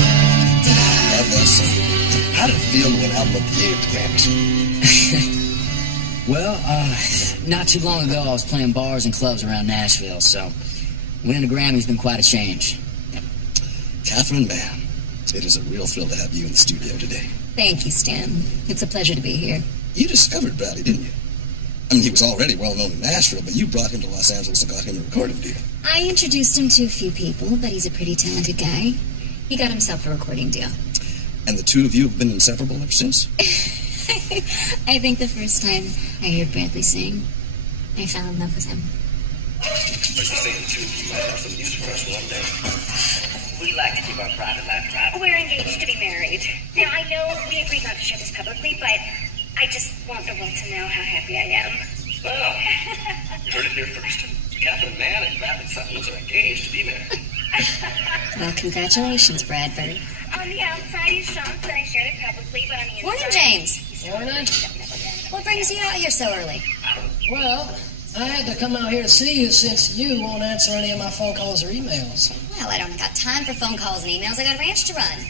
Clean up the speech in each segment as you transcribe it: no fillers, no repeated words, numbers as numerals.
Love that song. How did it feel to win Album of the Year at the Grammys? Well, not too long ago, I was playing bars and clubs around Nashville, so winning a Grammy's been quite a change. Catherine, man, it is a real thrill to have you in the studio today. Thank you, Stan. It's a pleasure to be here. You discovered Bradley, didn't you? I mean, he was already well known in Nashville, but you brought him to Los Angeles and got him a recording deal. I introduced him to a few people, but he's a pretty talented guy. He got himself a recording deal. And the two of you have been inseparable ever since? I think the first time I heard Bradley sing, I fell in love with him. I was saying the two of you might have some news for us one day. We like to keep our private life private. We're engaged to be married. Now, I know we agreed not to share this publicly, but I just want the world to know how happy I am. Well, you heard it here first. Catherine Mann and Bradley Sutton are engaged to be married. Well, congratulations, Bradford. On the outside, he's shocked that I shared it publicly, but on the inside... Morning, James. Morning. What brings you out here so early? Well, I had to come out here to see you since you won't answer any of my phone calls or emails. Well, I don't got time for phone calls and emails. I got a ranch to run.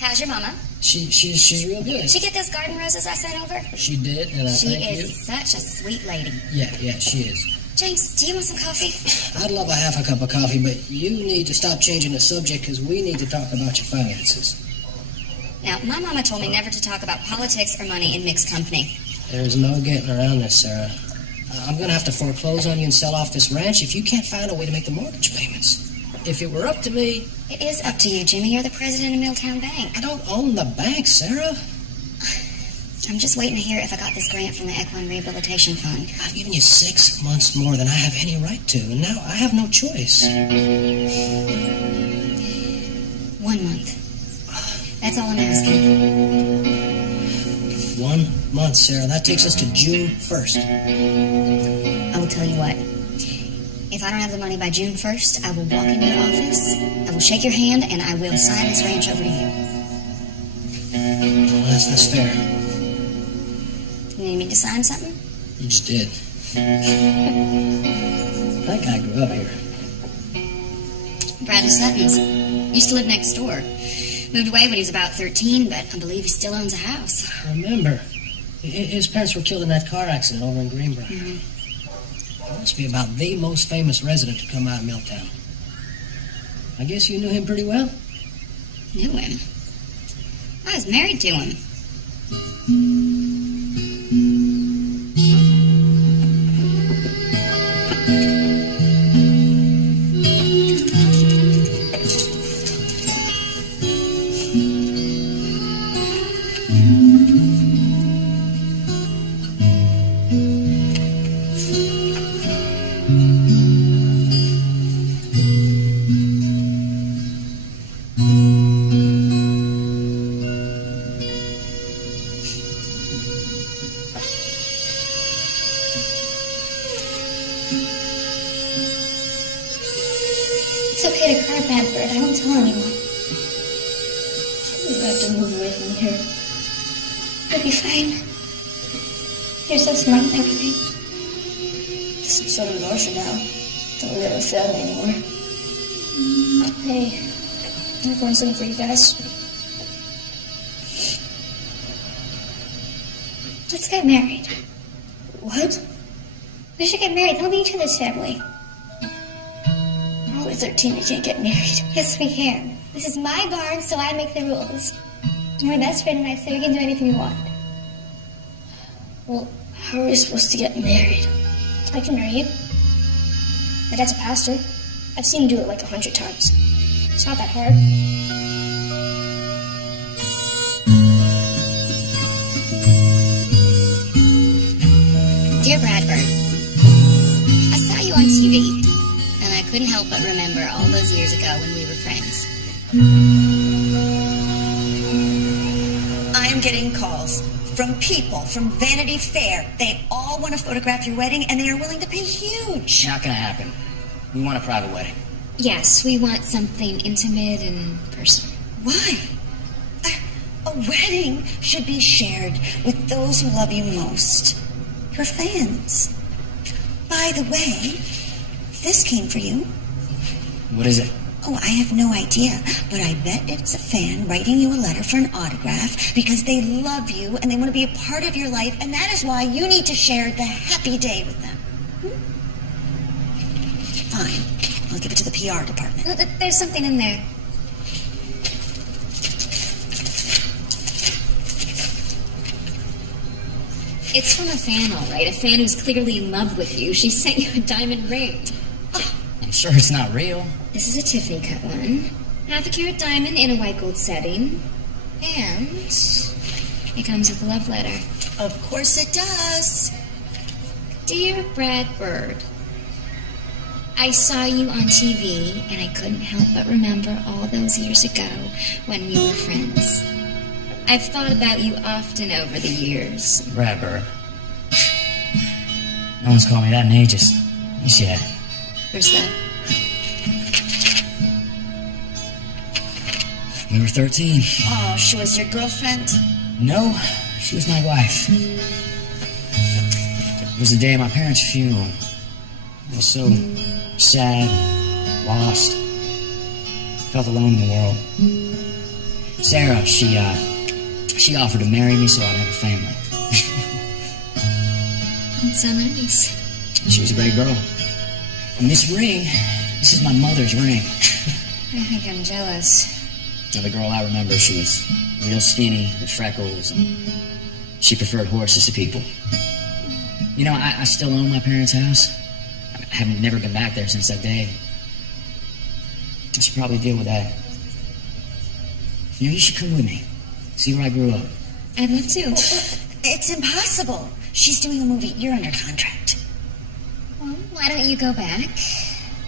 How's your mama? She's real good. Did she get those garden roses I sent over? She did, and she thank you. She is such a sweet lady. Yeah, she is. James, do you want some coffee? I'd love a half a cup of coffee, but you need to stop changing the subject because we need to talk about your finances. Now, my mama told me never to talk about politics or money in mixed company. There's no getting around this, Sarah. I'm going to have to foreclose on you and sell off this ranch if you can't find a way to make the mortgage payments. If it were up to me... It is up to you, Jimmy. You're the president of Milltown Bank. I don't own the bank, Sarah. I'm just waiting to hear if I got this grant from the Equine Rehabilitation Fund. I've given you 6 months more than I have any right to, and now I have no choice. 1 month. That's all I'm asking. 1 month, Sarah. That takes us to June 1st. I will tell you what. If I don't have the money by June 1st, I will walk into your office, I will shake your hand, and I will sign this ranch over to you. Well, that's fair. You need me to sign something? You just did. That guy grew up here. Bradley Sutton's. Used to live next door. Moved away when he was about 13, but I believe he still owns a house. I remember. His parents were killed in that car accident over in Greenbrier. Mm-hmm. He must be about the most famous resident to come out of Milltown. I guess you knew him pretty well? Knew him? I was married to him. It's okay to cry, Bradford. I won't tell anyone. You have to move away from here. You'll be fine. You're so smart and everything. Just so do Marcia now. Don't let her fail me anymore. Hey, I have one thing for you guys. Let's get married. What? We should get married. They'll be each other's family. We're only 13. We can't get married. Yes, we can. This is my barn, so I make the rules. My best friend and I say we can do anything we want. Well, how are we supposed to get married? I can marry you. My dad's a pastor. I've seen him do it like 100 times. It's not that hard. Dear Bradford, I saw you on TV, and I couldn't help but remember all those years ago when we were friends. I am getting calls from people from Vanity Fair. They all want to photograph your wedding, and they are willing to pay huge. Not gonna happen. We want a private wedding. Yes, we want something intimate and personal. Why? A wedding should be shared with those who love you most. Your fans. By the way, this came for you. What is it? Oh, I have no idea, but I bet it's a fan writing you a letter for an autograph because they love you and they want to be a part of your life, and that is why you need to share the happy day with them. Fine. I'll give it to the PR department. There's something in there. It's from a fan, all right. A fan who's clearly in love with you. She sent you a diamond ring. I'm sure it's not real. This is a Tiffany cut one. Half a carat diamond in a white gold setting. And it comes with a love letter. Of course it does. Dear Brad Bird, I saw you on TV, and I couldn't help but remember all those years ago when we were friends. I've thought about you often over the years. Brad Bird. No one's called me that in ages. Yes, yeah. Where's that? We were 13. Oh, she was your girlfriend? No, she was my wife. It was the day of my parents' funeral. I was so sad, lost. Felt alone in the world. Sarah, she offered to marry me so I'd have a family. That's so nice. She was a great girl. And this ring, this is my mother's ring. I think I'm jealous. Now, the girl I remember, she was real skinny with freckles, and she preferred horses to people. You know, I still own my parents' house. I haven't never been back there since that day. I should probably deal with that. You know, you should come with me. See where I grew up. I'd love to. It's impossible. She's doing a movie. You're under contract. Well, why don't you go back,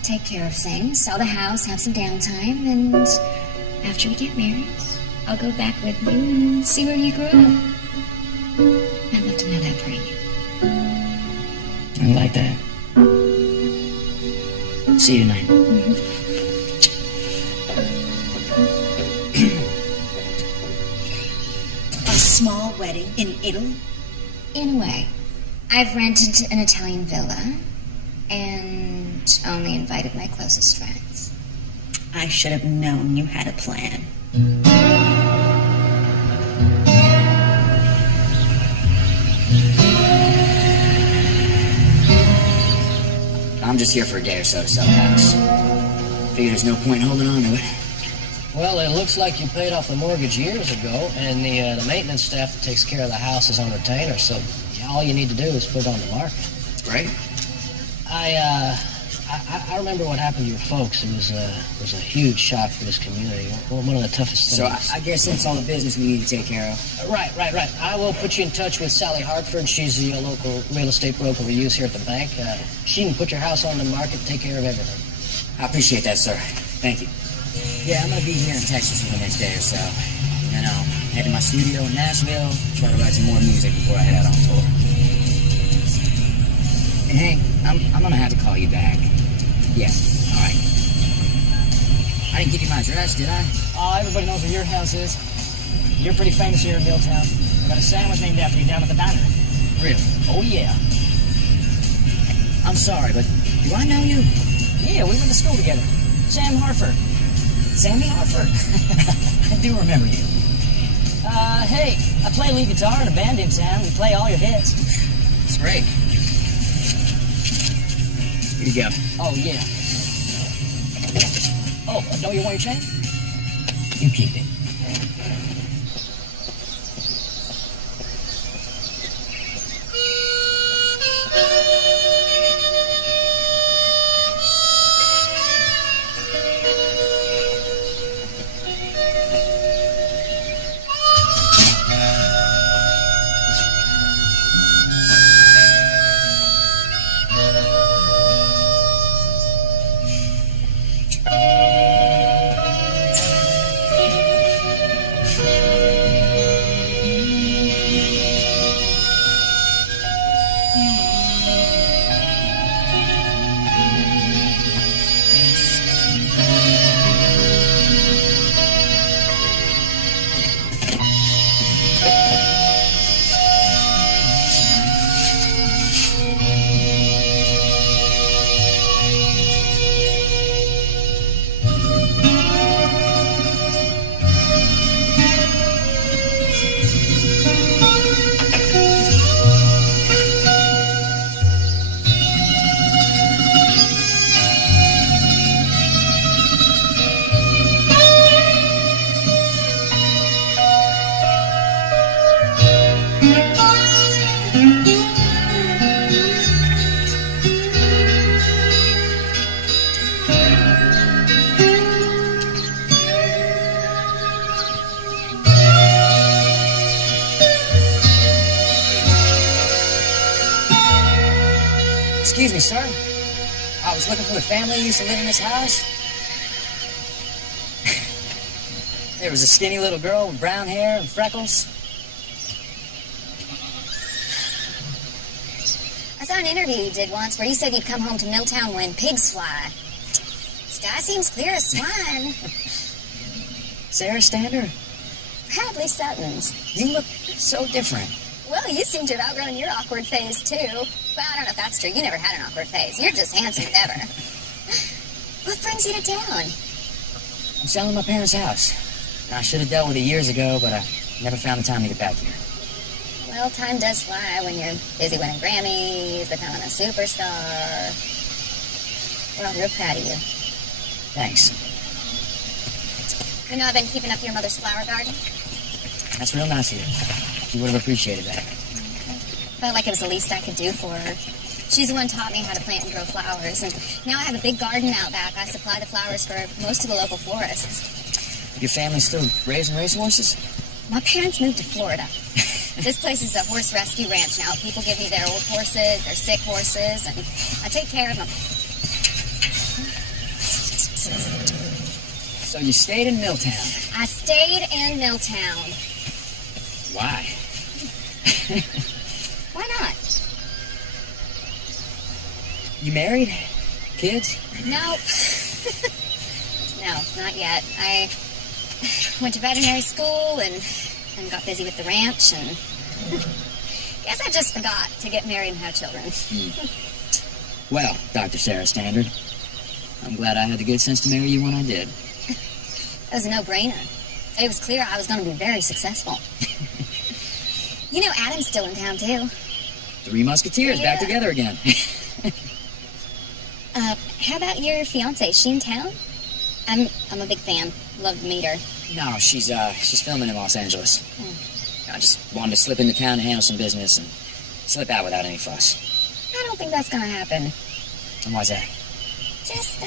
take care of things, sell the house, have some downtime, and after we get married, I'll go back with you and see where you grew up. I'd love to know that for you. I like that. See you tonight. A small wedding in Italy? In a way. I've rented an Italian villa and only invited my closest friends. I should have known you had a plan. I'm just here for a day or so to sell the house. Figure there's no point in holding on to it. Well, it looks like you paid off the mortgage years ago, and the maintenance staff that takes care of the house is on retainer, so all you need to do is put it on the market. Great. I remember what happened to your folks. It was a huge shock for this community. One of the toughest things. So I guess that's all the business we need to take care of. Right. I will put you in touch with Sally Hartford. She's the local real estate broker we use here at the bank. She can put your house on the market, take care of everything. I appreciate that, sir. Thank you. Yeah, I'm going to be here in Texas for the next day or so. And I'll head to my studio in Nashville, try to write some more music before I head out on tour. And Hank, I'm going to have to call you back. Yeah, all right. I didn't give you my address, did I? Oh, everybody knows where your house is. You're pretty famous here in Milltown. I got a sandwich named after you down at the diner. Really? Oh, yeah. I'm sorry, but do I know you? Yeah, we went to school together. Sam Harford. Sammy Harford? I do remember you. Hey, I play lead guitar in a band in town. We play all your hits. It's great. Here you go. Oh, yeah. Oh, don't you want your chain? You keep it. Excuse me, sir. I was looking for the family who used to live in this house. There was a skinny little girl with brown hair and freckles. I saw an interview you did once where you said you'd come home to Milltown when pigs fly. Sky seems clear as swine. Sarah Stander? Bradley Sutton's. You look so different. Well, you seem to have outgrown your awkward phase, too. Well, I don't know if that's true. You never had an awkward phase. You're just handsome as ever. What brings you to town? I'm selling my parents' house. I should have dealt with it years ago, but I never found the time to get back here. Well, time does fly when you're busy winning Grammys, becoming a superstar. We're all real proud of you. Thanks. You know I've been keeping up your mother's flower garden? That's real nice of you. She would have appreciated that. Felt like it was the least I could do for her. She's the one taught me how to plant and grow flowers, and now I have a big garden out back. I supply the flowers for most of the local florists. Your family's still raising racehorses? My parents moved to Florida. This place is a horse rescue ranch now. People give me their old horses, their sick horses, and I take care of them. So you stayed in Milltown? I stayed in Milltown. Why? Why not? You married? Kids? No. No, not yet. I went to veterinary school and got busy with the ranch, and guess I just forgot to get married and have children. Well, Dr. Sarah Standard, I'm glad I had the good sense to marry you when I did. It was a no-brainer. It was clear I was going to be very successful. You know, Adam's still in town, too. Three Musketeers back together again. How about your fiancée? Is she in town? I'm a big fan. Love to meet her. No, she's filming in Los Angeles. I just wanted to slip into town to handle some business and slip out without any fuss. I don't think that's going to happen. And why's that? Just,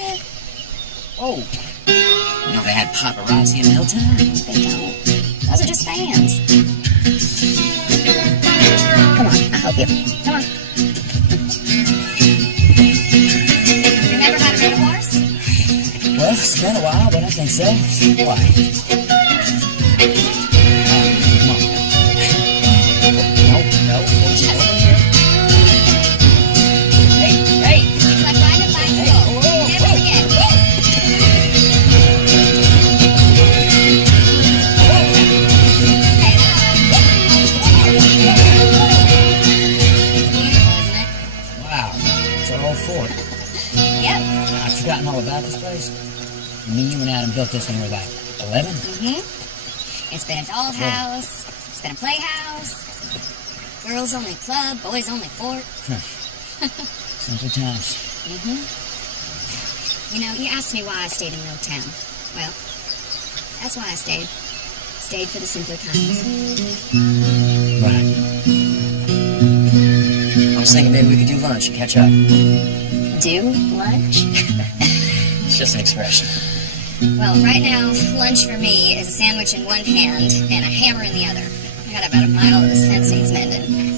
Oh. You know they had paparazzi in Milltown? They don't. Those are just fans. Come on, I'll help you. Come on. You never had a red horse? Well, it's been a while, but I think so. Why? Come on. No. Just Hey. It's like riding a bicycle. Never forget. Wow, it's an old fort. Yep. I've forgotten all about this place. Me, you, and Adam built this when we were like 11? Mm-hmm. It's been a dollhouse. It's been a playhouse. Girls only club, boys only fort. Simple times. Mm-hmm. You know, you asked me why I stayed in Milltown. Well, that's why I stayed. Stayed for the simpler times. Right. I was thinking maybe we could do lunch and catch up. Do lunch? It's just an expression. Well, right now, lunch for me is a sandwich in one hand and a hammer in the other. I got about a mile of this fence needs mending.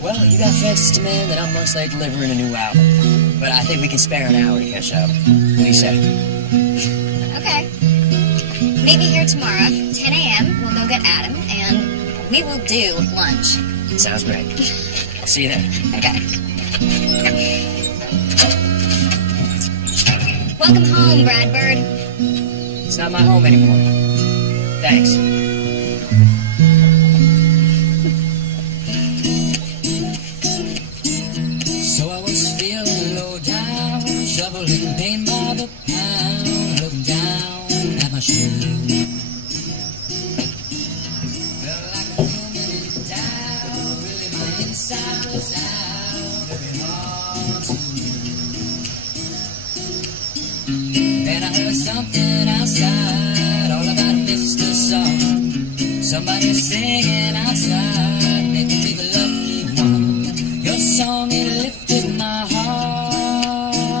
Well, you got fences to mend, and I'm months late delivering a new album. But I think we can spare an hour to catch up. What do you say? Okay. Meet me here tomorrow, 10 a.m. We'll go get Adam, and we will do lunch. Sounds great. I'll see you then. Okay. Welcome home, Brad Bird. It's not my home anymore. Thanks. So I was feeling low down, shoveling pain by the pound, looking down at my shoes. Felt like a human down, really my inside was out, very hard to move. Then I heard something outside, all about a Mr. Song. Somebody singing outside, making me the lucky one. Your song, it lifted my heart.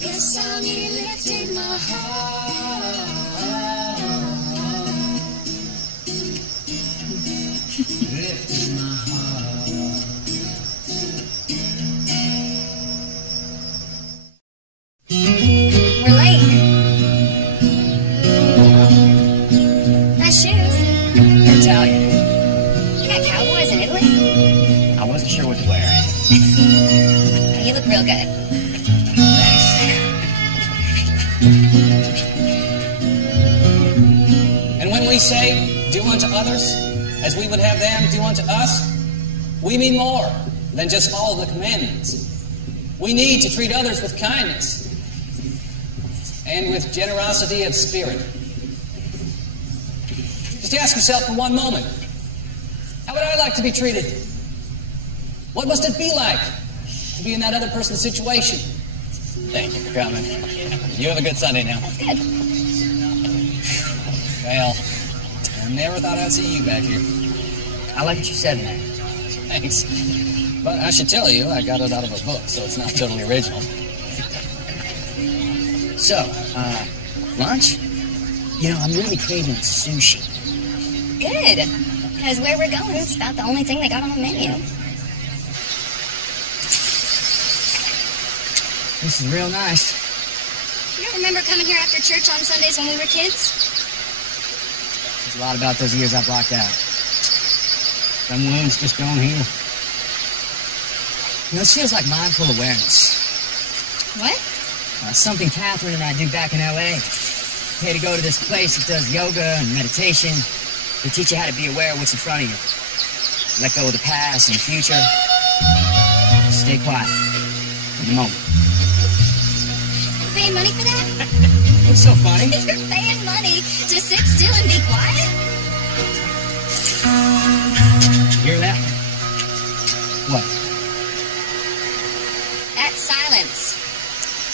Your song, it lifted my heart. Lifted my heart. look real good. And when we say, do unto others as we would have them do unto us, we mean more than just follow the commandments. We need to treat others with kindness and with generosity of spirit. Just ask yourself for one moment, how would I like to be treated? What must it be like to be in that other person's situation? Thank you for coming. You have a good Sunday now. That's good. Well, I never thought I'd see you back here. I like what you said, man. Thanks. But I should tell you, I got it out of a book, so it's not totally original. So, lunch? You know, I'm really craving sushi. Good. Because where we're going, it's about the only thing they got on the menu. This is real nice. You don't remember coming here after church on Sundays when we were kids? There's a lot about those years I blocked out. Some wounds just don't heal. You know, this feels like mindful awareness. What? Something Catherine and I do back in L.A. We had to go to this place that does yoga and meditation. They teach you how to be aware of what's in front of you. Let go of the past and the future. Stay quiet in the moment. You're paying money for that? What's so funny? You're paying money to sit still and be quiet? Hear that? What? That's silence.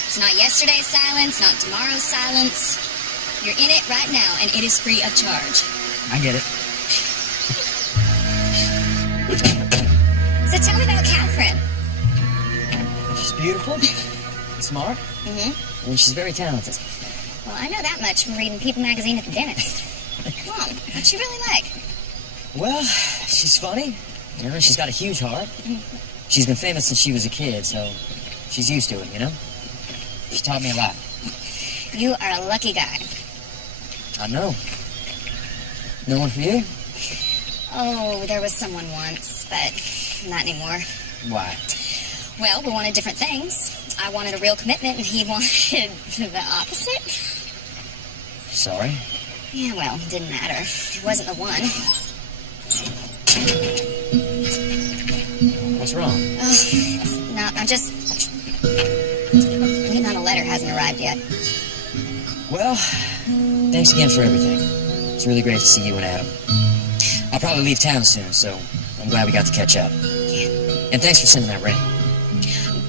It's not yesterday's silence, not tomorrow's silence. You're in it right now, and it is free of charge. I get it. So tell me about Catherine. She's beautiful, smart, and she's very talented. Well, I know that much from reading People magazine at the dentist. Mom, what's she really like? Well, she's funny. You know, she's got a huge heart. She's been famous since she was a kid, so she's used to it, you know? She taught me a lot. You are a lucky guy. I know. No one for you? Oh, there was someone once, but not anymore. Why? Well, we wanted different things. I wanted a real commitment, and he wanted the opposite. Sorry? Yeah, well, it didn't matter. It wasn't the one. What's wrong? No, I'm just... waiting on a letter. Hasn't arrived yet. Well, thanks again for everything. It's really great to see you and Adam. I'll probably leave town soon, so I'm glad we got to catch up. Yeah. And thanks for sending that ring.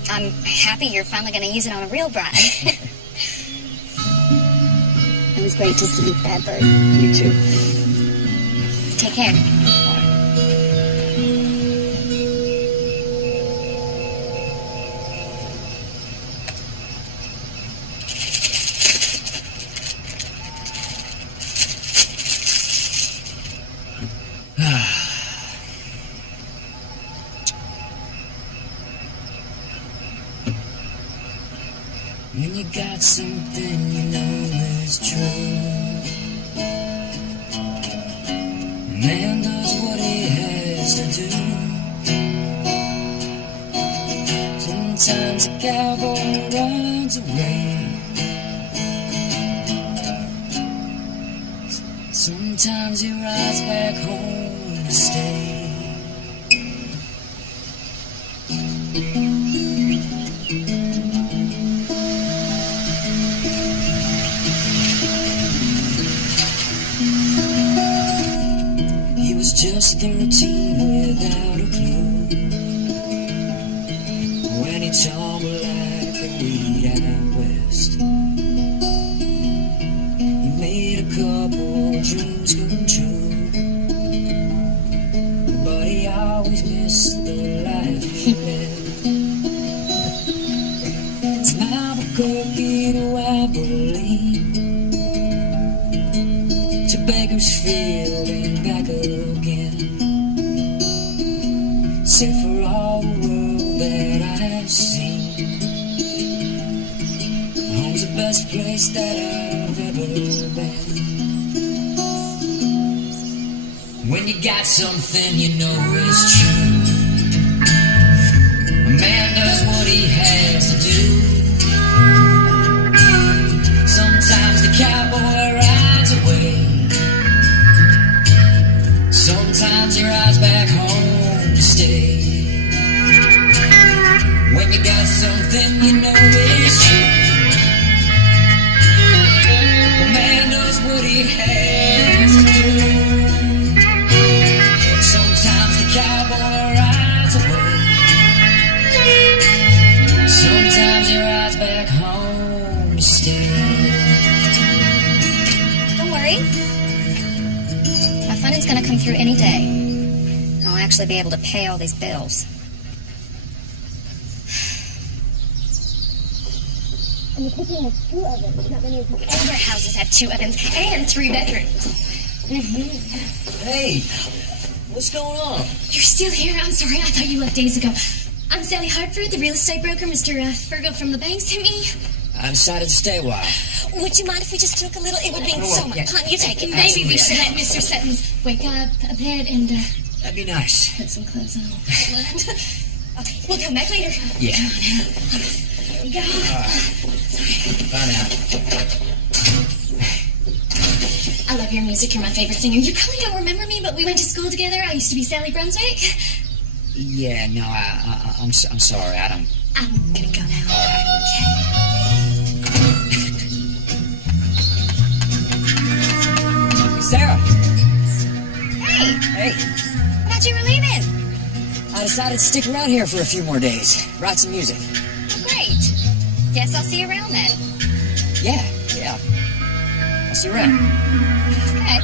I'm happy you're finally going to use it on a real bride. It was great to see you, Bradford. You too. Take care. When you got something you know is true, man does what he has to do. Sometimes a cowboy runs away, sometimes he rides back home to stay. Just 13 without a clue, when he told me like the weed out west. He made a couple dreams come true, but he always missed the life he lived. It's Albuquerque to Abilene, to Bakersfield and back again. Say for all the world that I have seen, home's the best place that I've ever been. When you got something you know is true, a man does what he has to do. Sometimes the cowboy rides away. Sometimes he rides back home to stay. When you got something you know is true, the man does what he has to do. Sometimes the cowboy rides away. Sometimes he rides back home to stay. Don't worry. My funding's gonna come through any day. And I'll actually be able to pay all these bills. And the kitchen has 2 ovens. Not many of the Older houses have 2 ovens and 3 bedrooms. Hey, what's going on? You're still here? I'm sorry. I thought you left days ago. I'm Sally Hartford, the real estate broker. Mr. Fergal from the bank sent me. I decided to stay a while. Would you mind if we just took a little? It would mean so much. Yeah. Honey, you take it. Maybe we should let Mr. Sutton wake up a bit and That'd be nice. put some clothes on. Okay, we'll come back later. Yeah. Come on now. Here we go. Bye now. I love your music. You're my favorite singer. You probably don't remember me, but we went to school together. I used to be Sally Brunswick. Yeah, no, I'm sorry. I don't. I'm gonna go now. All right. Sarah. Hey, Hey, I thought you were leaving. I decided to stick around here for a few more days. Write some music. Great. Guess I'll see you around then. Yeah. I'll see you around. Okay.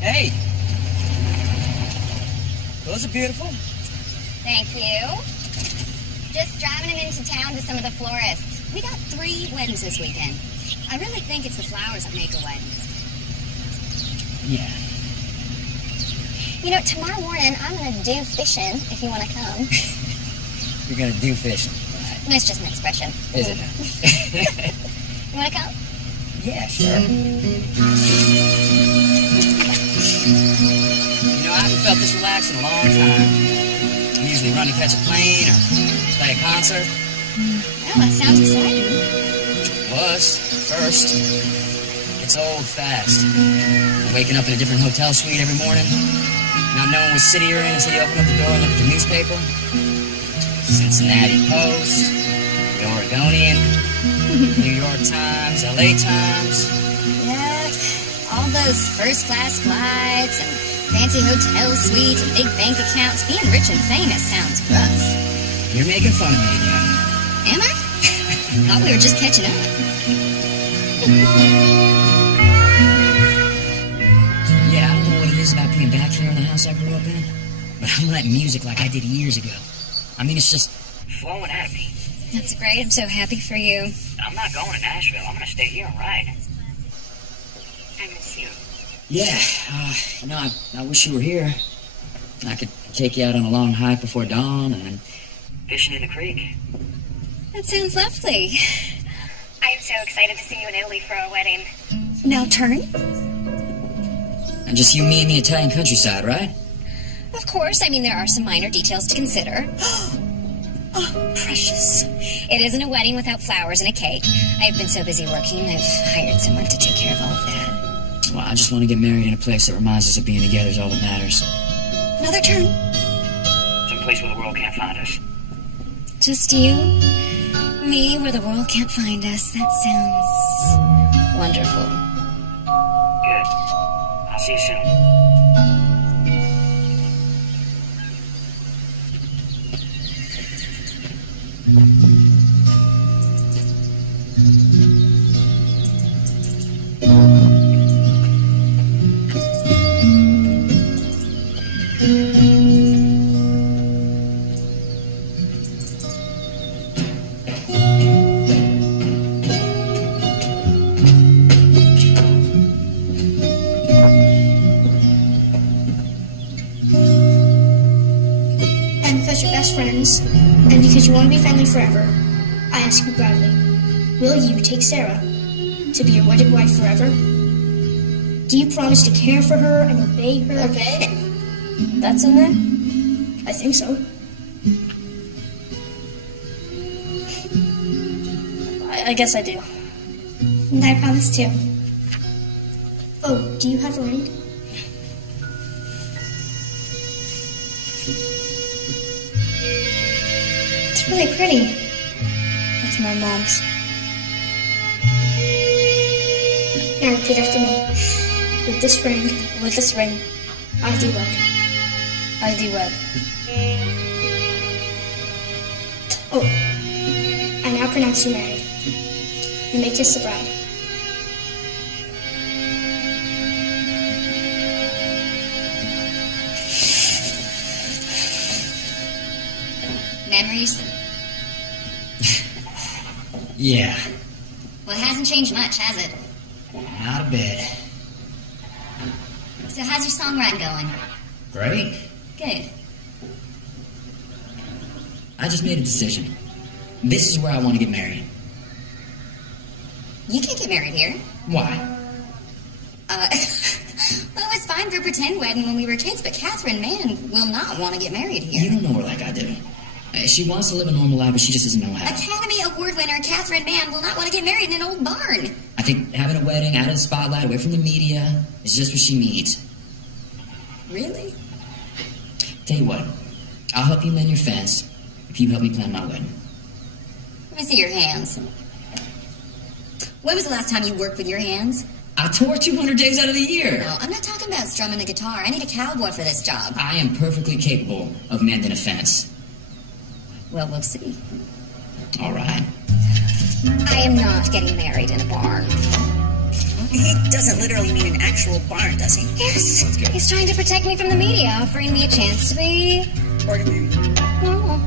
Hey. Those are beautiful. Thank you. Just driving him into town to some of the florists. We got 3 weddings this weekend. I really think it's the flowers that make a wedding. Yeah. You know, tomorrow morning I'm going to do fishing if you want to come. You're gonna do fishing. That's just an expression. Is it? You want to come? Yeah, sure. You know, I haven't felt this relaxed in a long time. I usually run to catch a plane or play a concert. Oh, that sounds exciting. Was first. It's old fast. Waking up in a different hotel suite every morning, not knowing what city you're in until you open up the door and look at the newspaper. Cincinnati Post, the Oregonian, New York Times, LA Times. Yeah, all those first-class flights and fancy hotel suites and big bank accounts. Being rich and famous sounds rough. You're making fun of me again. Am I? Thought we were just catching up. Yeah, I don't know what it is about being back here in the house I grew up in, but I'm writing music like I did years ago. I mean, it's just Flowing out of me. That's great. I'm so happy for you. I'm not going to Nashville. I'm going to stay here and write. I miss you. yeah. You know, I wish you were here. I could take you out on a long hike before dawn, and then Fishing in the creek. That sounds lovely. I am so excited to see you in Italy for our wedding. Now turn. and just you, me, and the Italian countryside, right? Of course. I mean, there are some minor details to consider. Oh, precious. It isn't a wedding without flowers and a cake. I've been so busy working, I've hired someone to take care of all of that. Well, I just want to get married in a place that reminds us of being together is all that matters. Another turn. Some place where the world can't find us. Just you, me, where the world can't find us. That sounds wonderful. Good. I'll see you soon. And because you're best friends, and because you want to be family forever, I ask you proudly, will you take Sarah to be your wedded wife forever? Do you promise to care for her and obey her? Obey? That's in there? I think so. I guess I do. And I promise too. Oh, do you have a ring? It's really pretty. That's my mom's. Now repeat after me. With this ring, I do wed. I do wed. Oh, I now pronounce you married. You may kiss the bride. Memories? Yeah, Well, it hasn't changed much, has it? not a bit. So how's your songwriting going? Great. Good. I just made a decision. This is where I want to get married. You can't get married here. Why? Well, it was fine for a pretend wedding when we were kids, but Catherine Mann will not want to get married here. You don't know her like I do. She wants to live a normal life, but she just doesn't know how. Academy Award winner Catherine Mann will not want to get married in an old barn. I think having a wedding out of the spotlight, away from the media, is just what she needs. Really? Tell you what, I'll help you mend your fence if you help me plan my wedding. Let me see your hands. When was the last time you worked with your hands? I tour 200 days out of the year. No, I'm not talking about strumming a guitar. I need a cowboy for this job. I am perfectly capable of mending a fence. Well, we'll see. All right. I am not getting married in a barn. He doesn't literally mean an actual barn, does he? Yes. He's trying to protect me from the media, offering me a chance to be Ordinary. normal.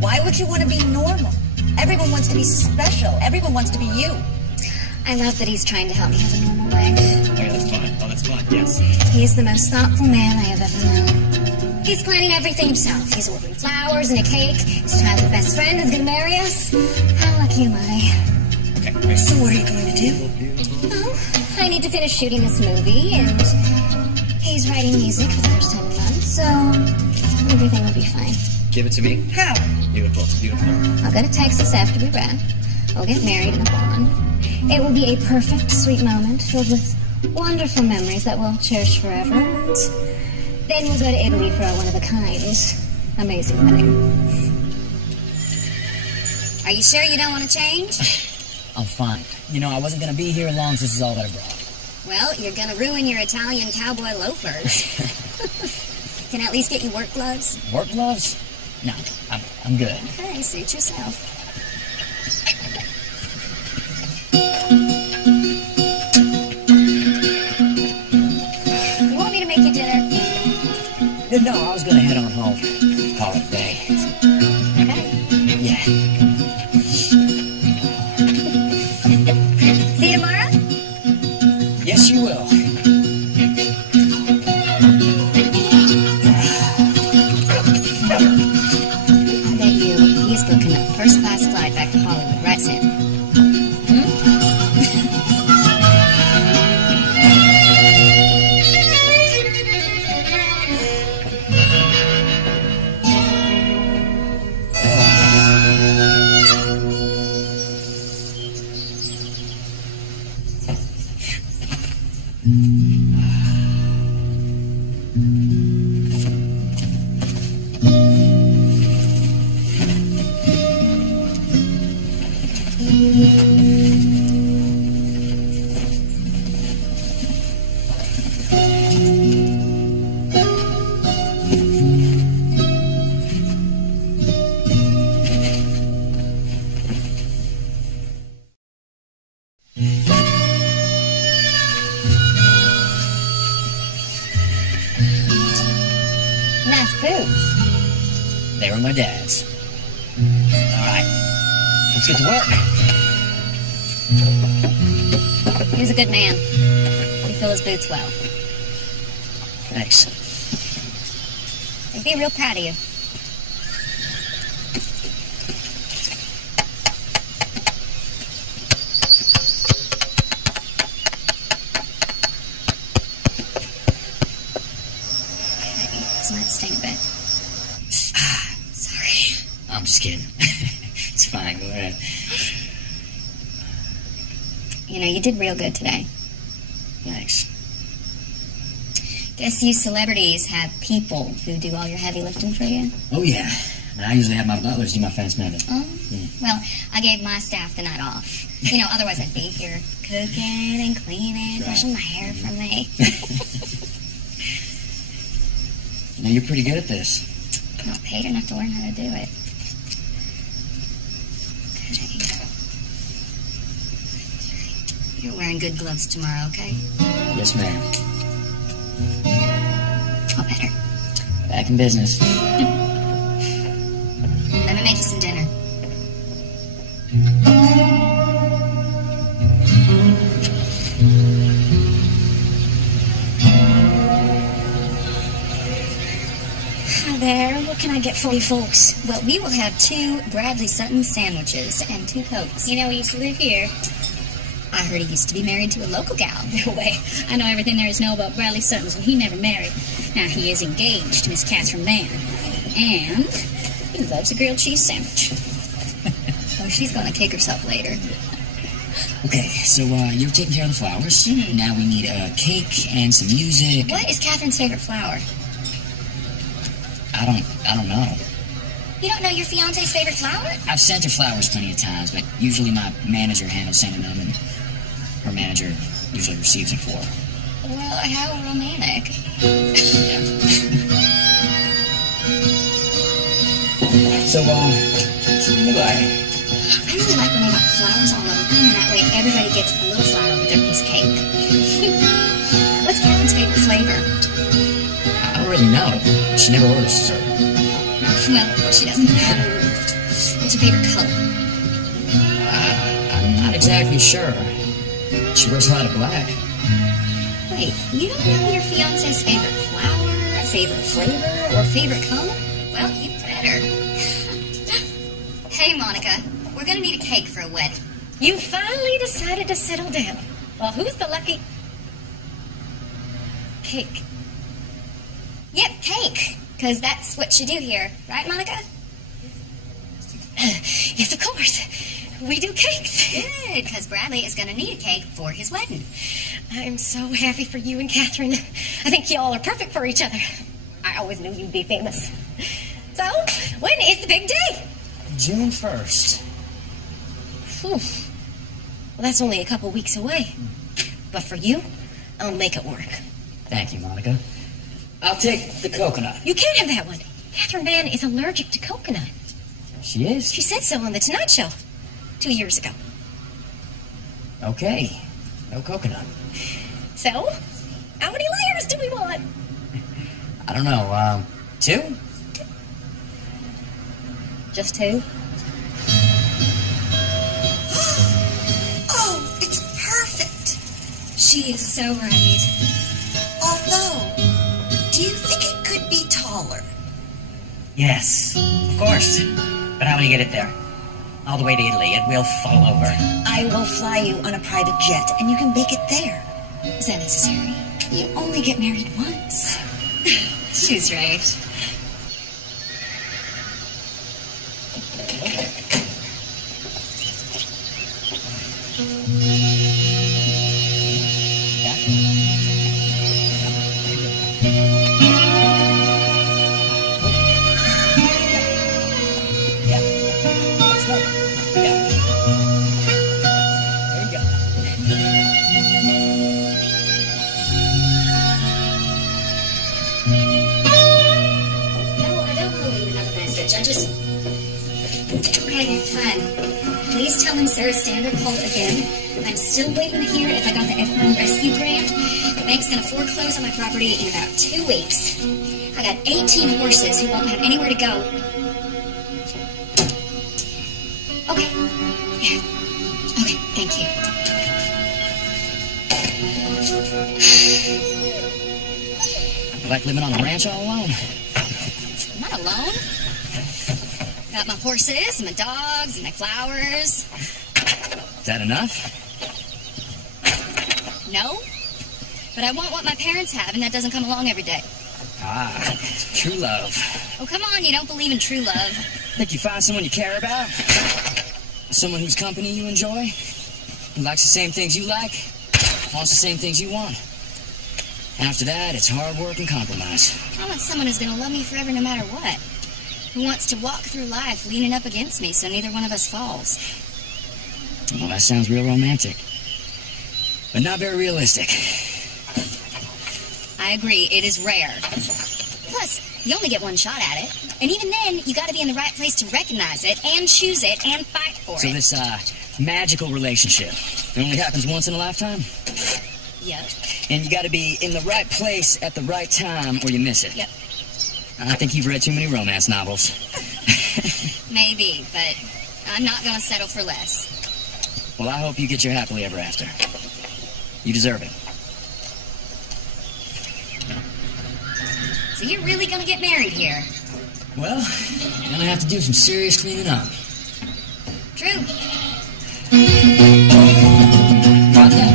Why would you want to be normal? Everyone wants to be special. Everyone wants to be you. I love that he's trying to help me have a normal life. Okay, that's fine. Oh, that's fine. Yes. He's the most thoughtful man I have ever known. He's planning everything himself. He's ordering flowers and a cake. His childhood best friend is going to marry us. How lucky am I? Okay, great. So what are you going to do? Well, I need to finish shooting this movie, and he's writing music for the first time in months, so everything will be fine. Give it to me. How? Beautiful. Beautiful. I'll go to Texas after we wrap. We'll get married in a barn. It will be a perfect, sweet moment filled with wonderful memories that we'll cherish forever. And then we'll go to Italy for a one-of-a-kind, amazing wedding. Are you sure you don't want to change? I'm fine. You know, I wasn't going to be here long, so this is all that I brought. Well, you're going to ruin your Italian cowboy loafers. Can I at least get you work gloves? Work gloves? No, I'm good. Okay, suit yourself. You want me to make you dinner? No, I was going to head on home. Call it a day. Okay. Yeah. See you tomorrow? Yes, you will. I bet you he's booking a first-class flight back to Hollywood, right, Sam? Nice boots. They were my dad's. All right, let's get to work. He's a good man. You fill his boots well. Thanks. He'd be real proud of you. I'm just kidding. It's fine, go ahead. You know, you did real good today. Thanks. Guess you celebrities have people who do all your heavy lifting for you? Oh, yeah. I usually have my butlers do my fence mending. Oh? Yeah. Well, I gave my staff the night off. You know, otherwise I'd be here cooking and cleaning, brushing my hair for me. You know, you're pretty good at this. I'm not paid enough to learn how to do it. Okay. You're wearing good gloves tomorrow, okay? Yes, ma'am. I'll bet her. Back in business. Let me make you some dinner. Hi there. What can I get for you folks? Well, we will have 2 Bradley Sutton sandwiches and 2 Cokes. You know, he used to live here. I heard he used to be married to a local gal. No way. I know everything there is to know about Bradley Sutton's, and he never married. Now, he is engaged to Miss Catherine Mann. And he loves a grilled cheese sandwich. Oh, she's going to kick herself later. Okay, so you're taking care of the flowers. Mm-hmm. Now we need a cake and some music. What is Catherine's favorite flower? I don't know. You don't know your fiance's favorite flower? I've sent her flowers plenty of times, but usually my manager handles sending them, and her manager usually receives them for her. Well, how romantic. Yeah. So, what do you like? I really like when they got flowers all over them, and that way everybody gets a little flower with their piece of cake. What's Catherine's favorite flavor? I don't really know. She never orders dessert. Well, she doesn't. What's your favorite color? I'm not exactly sure. She wears a lot of black. Wait, you don't know your fiance's favorite flower, favorite flavor, or favorite color? Well, you better. Hey, Monica, we're gonna need a cake for a wedding. You finally decided to settle down. Well, who's the lucky... Cake. Yep, cake. Because that's what you do here. Right, Monica? Yes, of course. We do cakes. Good, because Bradley is going to need a cake for his wedding. I'm so happy for you and Catherine. I think y'all are perfect for each other. I always knew you'd be famous. So, when is the big day? June 1st. Well, that's only a couple weeks away. But for you, I'll make it work. Thank you, Monica. I'll take the coconut. You can't have that one. Catherine Mann is allergic to coconut. She is? She said so on The Tonight Show 2 years ago. Okay. No coconut. So, how many layers do we want? I don't know, 2? Just 2? Oh, it's perfect. She is so right. Although, do you think it could be taller? Yes, of course. But how will you get it there? All the way to Italy. It will fall over. I will fly you on a private jet, and you can bake it there. Is that necessary? You only get married once. She's right. Okay, fine. Please tell him Sarah Standard called again. I'm still waiting to hear if I got the Equine Rescue Grant. The bank's going to foreclose on my property in about 2 weeks. I got 18 horses who won't have anywhere to go. Okay. Yeah. Okay, thank you. You like living on the ranch all alone? I'm not alone. Got my horses, my dogs, and my flowers. Is that enough? No. But I want what my parents have, and that doesn't come along every day. Ah, true love. Oh, come on, you don't believe in true love. think you find someone you care about, someone whose company you enjoy, who likes the same things you like, wants the same things you want. After that, it's hard work and compromise. I want someone who's gonna love me forever no matter what. Who wants to walk through life leaning up against me so neither one of us falls. Well, that sounds real romantic. But not very realistic. I agree, it is rare. Plus, you only get one shot at it. And even then, you gotta be in the right place to recognize it, and choose it, and fight for So it. this, magical relationship, it only happens once in a lifetime? Yep. And you gotta be in the right place at the right time, or you miss it. Yep. I think you've read too many romance novels. Maybe, but I'm not gonna settle for less. Well, I hope you get your happily ever after. You deserve it. So you're really gonna get married here? Well, you're gonna have to do some serious cleaning up. True. Right there.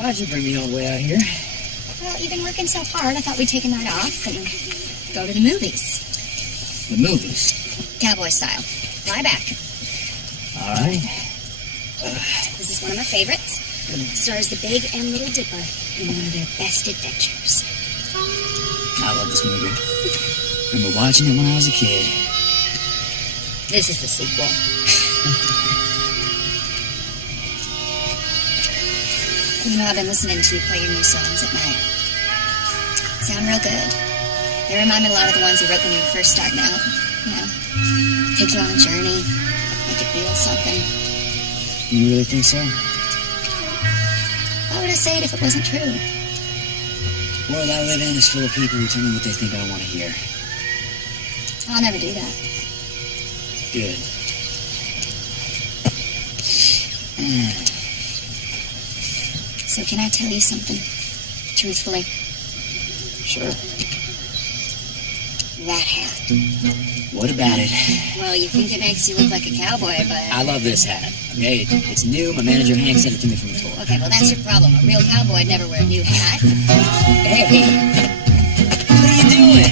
Why'd you bring me all the way out here? Well, you've been working so hard, I thought we'd take a night off and go to the movies. The movies. Cowboy style. Lie back. All right. This is one of my favorites. It stars the Big and Little Dipper in one of their best adventures. I love this movie. Remember watching it when I was a kid. This is the sequel. You know, I've been listening to you play your new songs at night. Sound real good. They remind me a lot of the ones you wrote when you were first starting out. You know, take you on a journey, make you feel something. You really think so? Why would I say it if it wasn't true? The world I live in is full of people who tell me what they think I want to hear. I'll never do that. Good. So can I tell you something? Truthfully? Sure. That hat. What about it? Well, you think it makes you look like a cowboy, but... I love this hat. Okay, it's new. My manager Hank sent it to me from the store. Okay, well, that's your problem. A real cowboy'd never wear a new hat. Hey! What are you doing?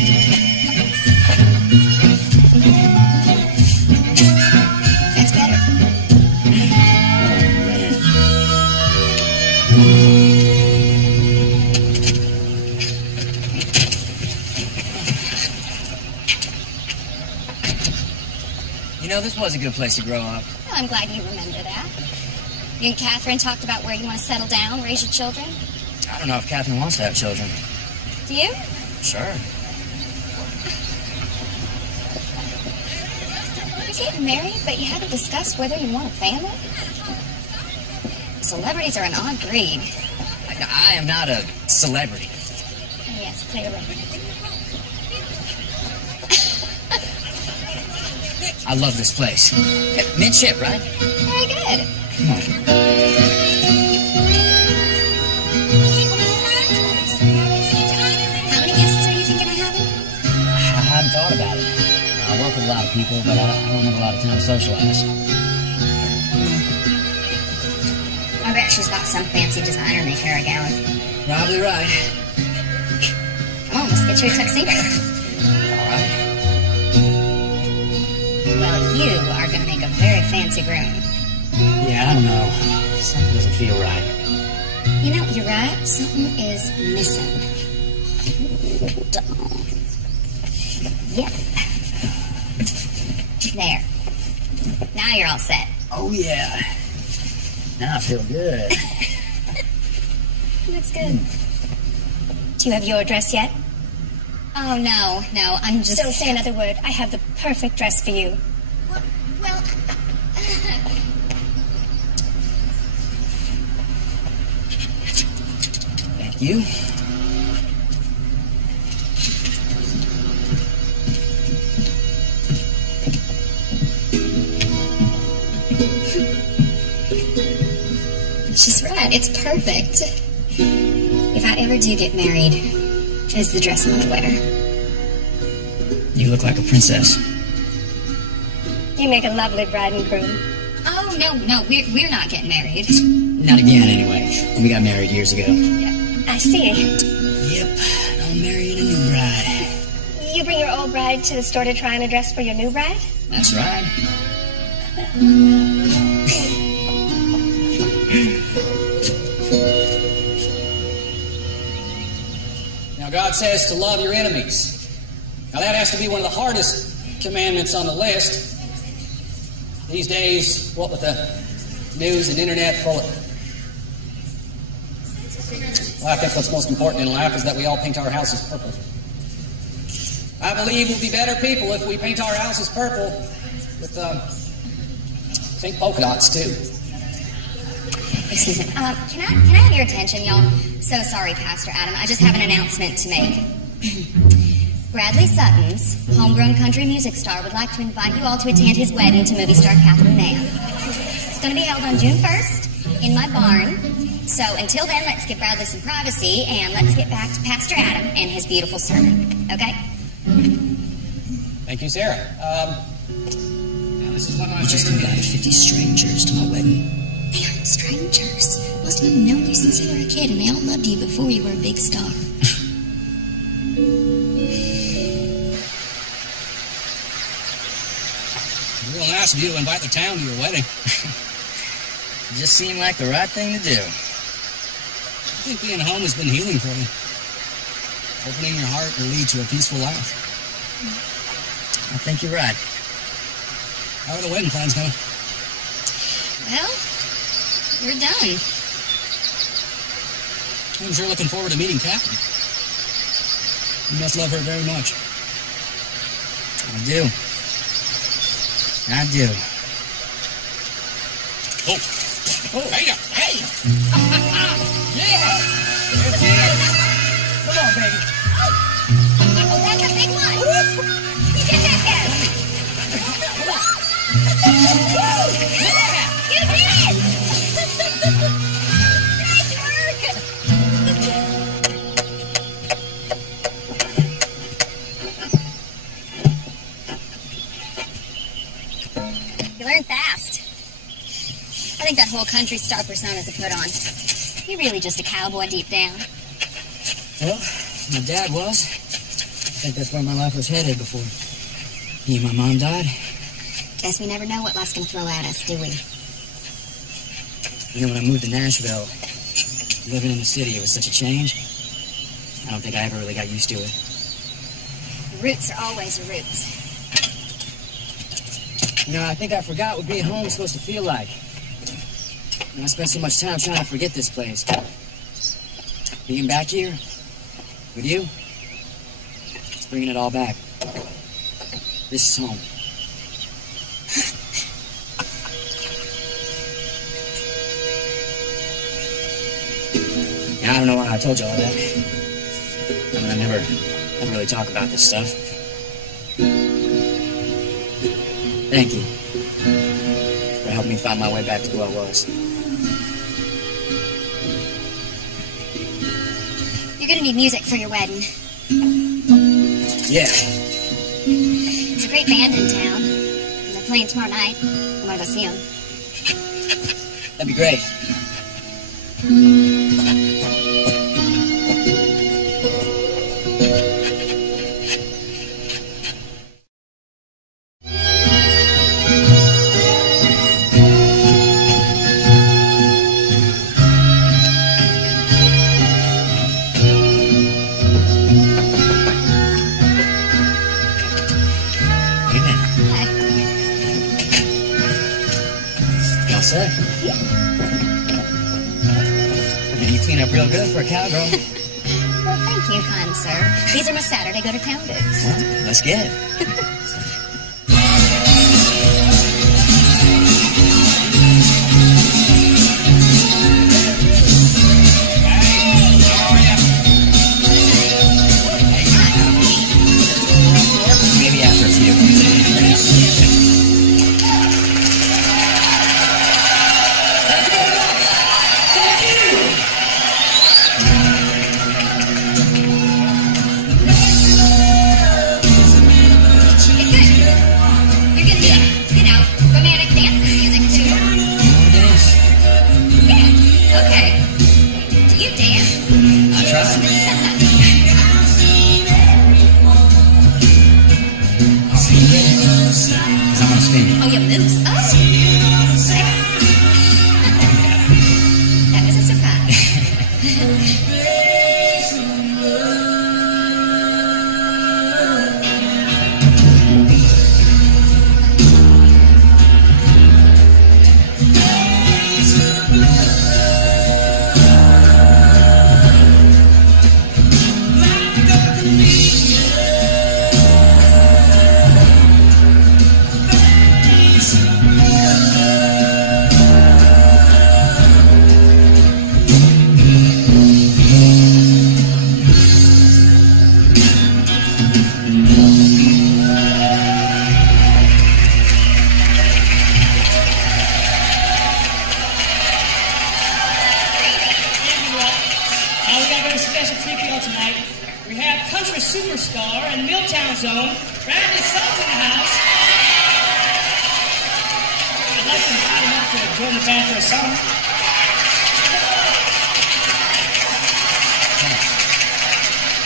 That's better. You know, this was a good place to grow up. Well, I'm glad you remember that. You and Catherine talked about where you want to settle down, raise your children. I don't know if Catherine wants to have children. Do you? Sure. You're getting married, but you haven't discussed whether you want a family? Celebrities are an odd breed. I am not a celebrity. Yes, clearly. I love this place. Midship, right? Very good. Come on. How many guests are you thinking of having? I haven't thought about it. I work with a lot of people, but I don't have a lot of time to socialize. I bet she's got some fancy designer make her a gown. Probably right. Come on, let's get you a tuxedo. All right. Well, you are going to make a very fancy groom. Yeah, I don't know. Something doesn't feel right. You know, you're right. Something is missing. Hold on. Yep. There. Now you're all set. Oh, yeah. Now I feel good. Looks good. Do you have your dress yet? Oh, no, I'm just... Don't say another word. I have the perfect dress for you. Well... Thank you. She's right. It's perfect. If I ever do get married, it's the dress I'm going to wear. You look like a princess. You make a lovely bride and groom. Oh, no, we're not getting married. Not again, anyway. We got married years ago. Yeah. I see. Yep, I'm marrying a new bride. You bring your old bride to the store to try on a dress for your new bride? That's right. Now, God says to love your enemies. Now, that has to be one of the hardest commandments on the list. These days, what with the news and internet full of... Well, I think what's most important in life is that we all paint our houses purple. I believe we'll be better people if we paint our houses purple with pink polka dots, too. Excuse me. Can I have your attention, y'all? So sorry, Pastor Adam. I just have an announcement to make. Bradley Sutton's homegrown country music star would like to invite you all to attend his wedding to movie star Catherine Mann. It's going to be held on June 1st in my barn. So until then, let's give Bradley some privacy and let's get back to Pastor Adam and his beautiful sermon. Okay? Thank you, Sarah. Now this is one of my You just favorite invited 50 strangers to my wedding. They aren't strangers. Most of them known you since you were a kid and they all loved you before you were a big star. Real nice of you to invite the town to your wedding. It just seemed like the right thing to do. I think being home has been healing for you. Opening your heart will lead to a peaceful life. I think you're right. How are the wedding plans going? Well, we're done. I'm sure looking forward to meeting Catherine. You must love her very much. I do. I do. Oh, hey! Yeah! Come on, baby. Oh, that's a big one! Get that guy! You did it! Nice work! You learn fast. I think that whole country star persona is a put on. You're really just a cowboy deep down. Well, my dad was. I think that's where my life was headed before he and my mom died. Guess we never know what life's gonna throw at us, do we? You know, when I moved to Nashville, living in the city, it was such a change. I don't think I ever really got used to it. The roots are always your roots. You know, I think I forgot what being home is supposed to feel like. And I spent so much time trying to forget this place. Being back here, with you, it's bringing it all back. This is home. Yeah, I don't know why I told you all that. I mean, I never really talk about this stuff. Thank you for helping me find my way back to who I was. You're gonna need music for your wedding. Yeah. There's a great band in town. And they're playing tomorrow night. I wanna go see them. That'd be great. Set. Man, you clean up real good for a cowgirl. Well, thank you, kind sir. These are my Saturday go-to-town boots. Well, let's get it. Maybe after a few. spin. Oh, you moose. Oh. That was a surprise. Superstar and Milltown Zone, Bradley Salt in the house. I'd like to invite him up to join the band for a song.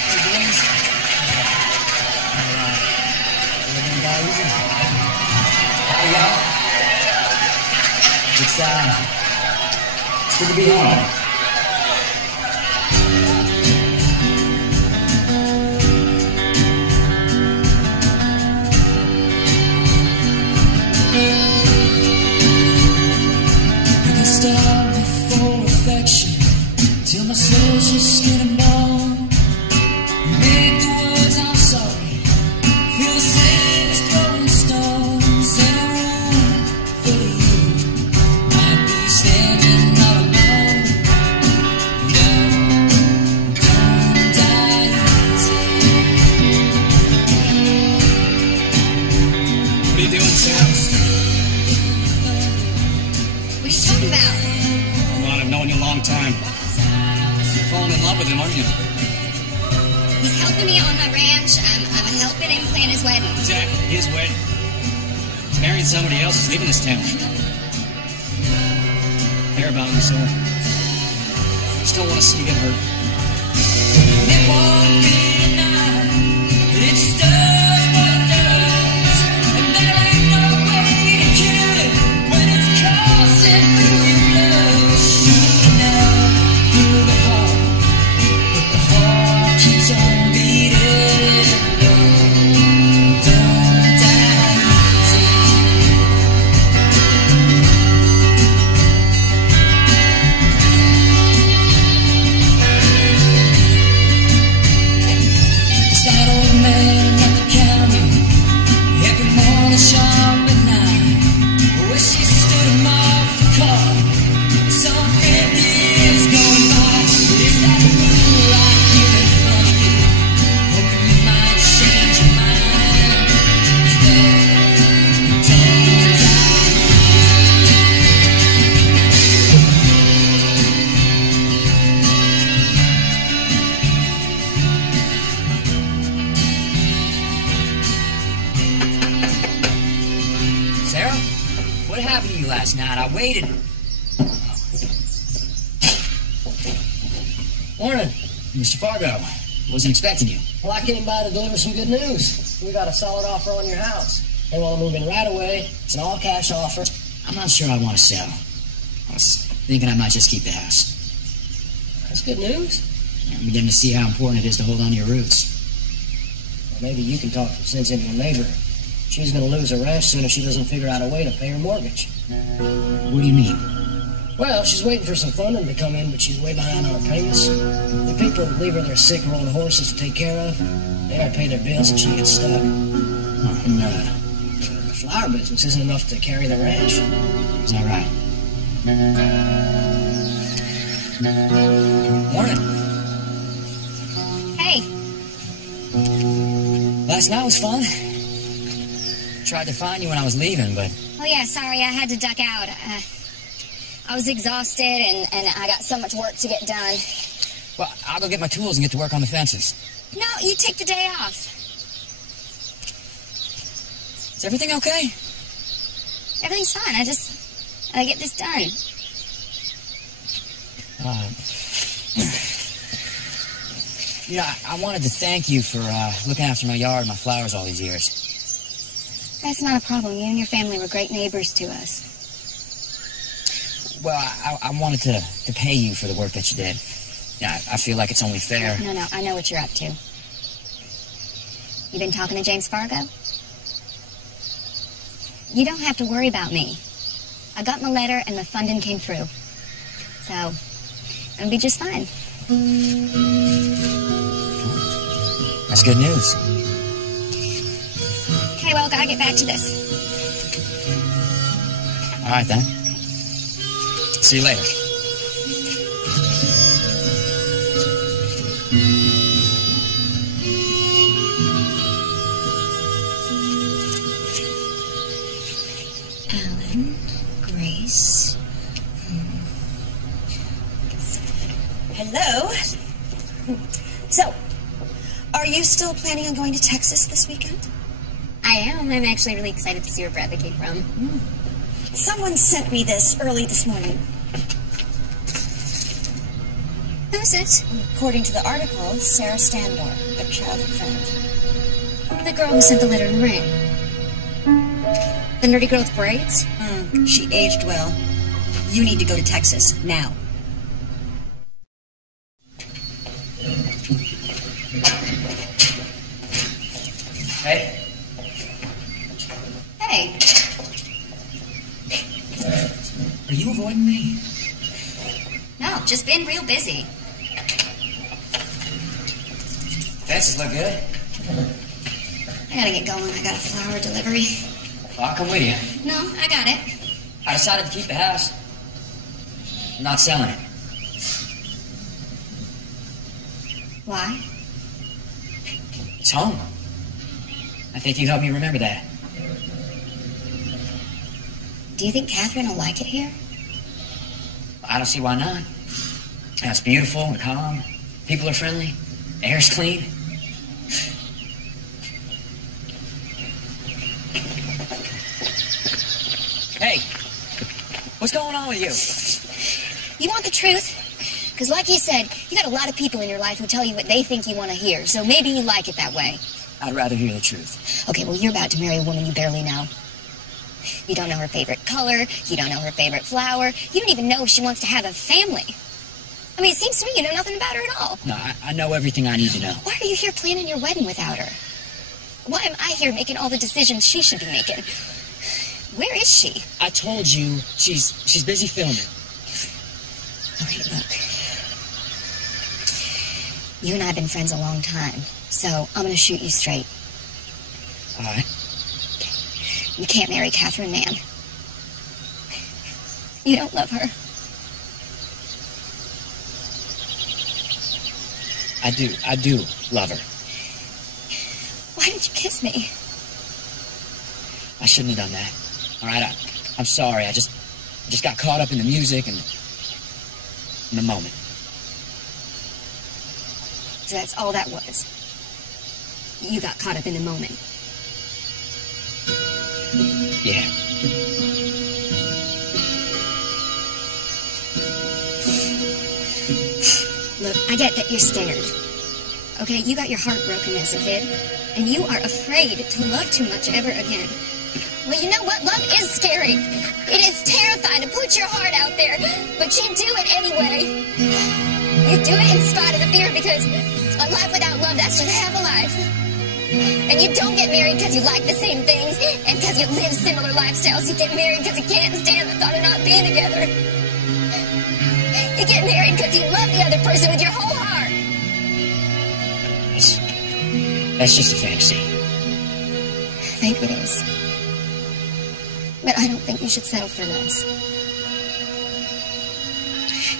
Hey, boys. How y'all? It's good to be home. Till my soul's just skin and bone. Make the words I'm sorry feel the same as throwing stones in a room full of you. Might be standing all alone. No, don't die easy. What are you doing, Sam? What are you talking about? Well, I've known you a long time. You're falling in love with him, aren't you? He's helping me on my ranch. I'm helping him plan his wedding. Exactly, his wedding. He's marrying somebody else. He's leaving this town. I care about you, Sarah. I still want to see you get hurt. It won't be a night. It just does what it does. And there ain't no way to kill it when it's coursing through your blood. Shooting out through the heart, but the heart keeps on beating. No, don't die easy. It's that old man at the counter, every morning sharp at 9. Where she stood him off the car. Some 50 years gone by. Is that blue right here in front of you? Hoping you might change your mind. Is that don't die Sarah, what happened to you last night? I waited. Morning. Mr. Fargo, wasn't expecting you. Well, I came by to deliver some good news. We got a solid offer on your house. They want to move in right away. It's an all-cash offer. I'm not sure I want to sell. I was thinking I might just keep the house. That's good news. I'm beginning to see how important it is to hold on to your roots. Well, maybe you can talk some sense into your neighbor. She's going to lose her ranch soon if she doesn't figure out a way to pay her mortgage. What do you mean? Well, she's waiting for some funding to come in, but she's way behind on her payments. The people that leave her their sick or old horses to take care of, they don't pay their bills and she gets stuck. The flower business isn't enough to carry the ranch. Is that right? Morning. Hey, Last night was fun. Tried to find you when I was leaving, but oh yeah, sorry, I had to duck out. I was exhausted and I got so much work to get done. well, I'll go get my tools and get to work on the fences. No, you take the day off. Is everything okay? Everything's fine. I get this done. I wanted to thank you for looking after my yard and my flowers all these years. That's not a problem. You and your family were great neighbors to us. Well, I wanted to pay you for the work that you did. Yeah, I feel like it's only fair. No, I know what you're up to. You been talking to James Fargo? You don't have to worry about me. I got my letter and the funding came through. So, it'll be just fine. That's good news. Okay, well, gotta get back to this. All right, then. See you later. Alan, Grace. Hello. So, are you still planning on going to Texas this weekend? I am. I'm actually really excited to see where Bradley came from. Someone sent me this early this morning. Who's it? According to the article, Sarah Standor, a childhood friend. The girl who sent the letter and ring. The nerdy girl with braids? She aged well. You need to go to Texas now. Hey. Hey. Are you avoiding me? No, just been real busy. Fences look good. I gotta get going. I got a flower delivery. Well, I'll come with you. No, I got it. I decided to keep the house. I'm not selling it. Why? It's home. I think you helped me remember that. Do you think Catherine will like it here? I don't see why not. It's beautiful and calm. People are friendly. The air's clean. Hey, what's going on with you? You want the truth? Because like you said, you got a lot of people in your life who tell you what they think you want to hear, so maybe you like it that way. I'd rather hear the truth. Okay, well, you're about to marry a woman you barely know. You don't know her favorite color. You don't know her favorite flower. You don't even know if she wants to have a family. I mean, it seems to me you know nothing about her at all. No, I know everything I need to know. Why are you here planning your wedding without her? Why am I here making all the decisions she should be making? Where is she? I told you she's busy filming. Okay, look. You and I have been friends a long time, so I'm going to shoot you straight. All right. You can't marry Catherine Mann. You don't love her. I do love her. Why did you kiss me? I shouldn't have done that. All right, I'm sorry. I just got caught up in the music and in the moment. So that's all that was. You got caught up in the moment. Yeah. Look, I get that you're scared. Okay, you got your heart broken as a kid, and you are afraid to love too much ever again. Well, you know what? Love is scary. It is terrifying to put your heart out there, but you do it anyway. You do it in spite of the fear, because a life without love, that's just half a life. And you don't get married because you like the same things, and because you live similar lifestyles. You get married because you can't stand the thought of not being together. You get married because you love the other person with your whole heart. That's just a fantasy. I think it is. But I don't think you should settle for less.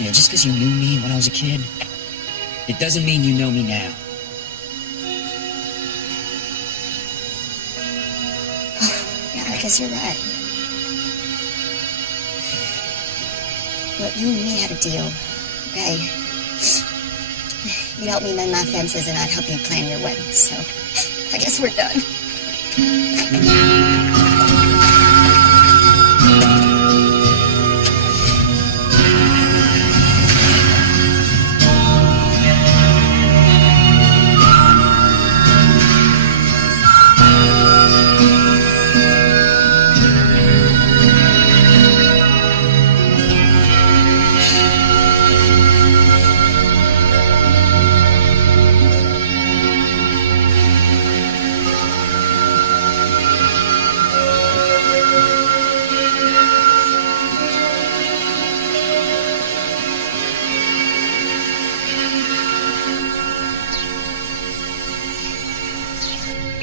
You know, just because you knew me when I was a kid, it doesn't mean you know me now. Yeah, I guess you're right. Look, you and me had a deal, okay? You'd help me mend my fences, and I'd help you plan your wedding, so I guess we're done.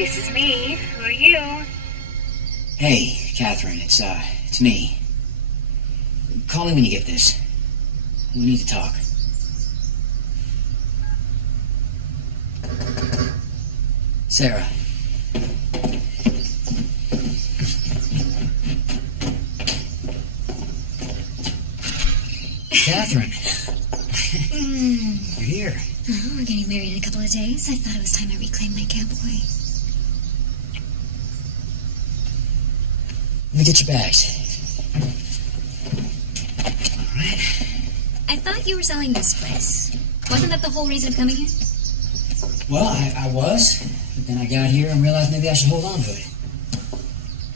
this is me. Who are you? Hey, Catherine, it's me. Call me when you get this. We need to talk. Sarah. Catherine. You're here. Oh, we're getting married in a couple of days. I thought it was time I reclaimed my cowboy. Let me get your bags. All right. I thought you were selling this place. Wasn't that the whole reason of coming here? Well, I was, but then I got here and realized maybe I should hold on to it.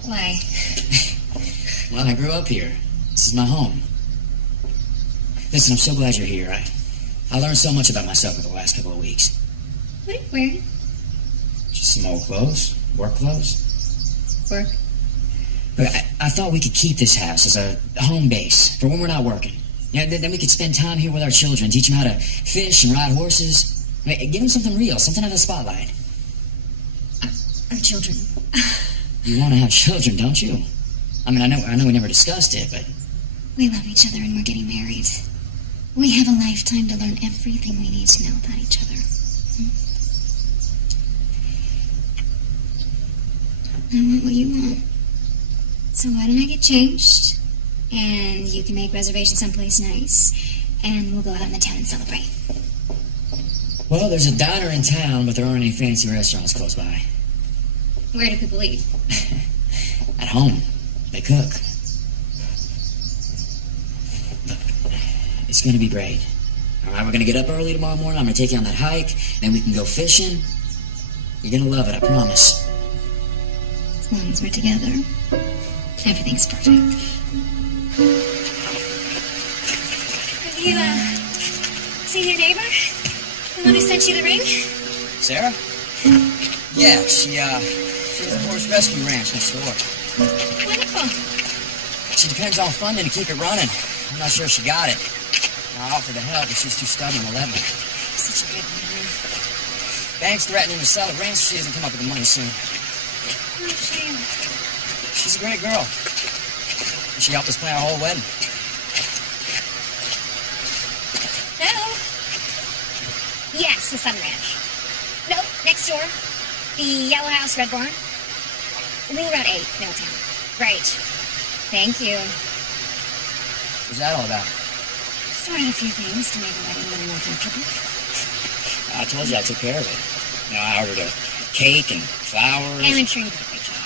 Why? Well, I grew up here. This is my home. Listen, I'm so glad you're here. I learned so much about myself over the last couple of weeks. What are you wearing? Just some old clothes. Work clothes. Work? But I thought we could keep this house as a home base for when we're not working. Yeah, then we could spend time here with our children, teach them how to fish and ride horses. I mean, give them something real, something out of the spotlight. Our children. You want to have children, don't you? I mean, I know we never discussed it, but... We love each other and we're getting married. We have a lifetime to learn everything we need to know about each other. I want what you want. So why don't I get changed? And you can make reservations someplace nice. And we'll go out in the town and celebrate. Well, there's a diner in town, but there aren't any fancy restaurants close by. Where do people eat? At home. They cook. Look, it's going to be great. All right, we're going to get up early tomorrow morning. I'm going to take you on that hike. Then we can go fishing. You're going to love it, I promise. As long as we're together, everything's perfect. Have you, seen your neighbor? The one who sent you the ring? Sarah? Yeah, she has a horse rescue ranch next door. Wonderful. She depends on funding to keep it running. I'm not sure she got it. I offered to help, but she's too stubborn to let me. Such a good man. Bank's threatening to sell the ranch if she doesn't come up with the money soon. Oh, shame. She's a great girl. She helped us plan our whole wedding. Hello? Yes, the Sun Ranch. Nope, next door. The Yellow House, Red Barn. Wheel Route 8, Milltown. Right. Thank you. What's that all about? Sorted a few things to make the wedding a little more comfortable. I told you I took care of it. You know, I ordered a cake and flowers. And I'm sure you did a great job.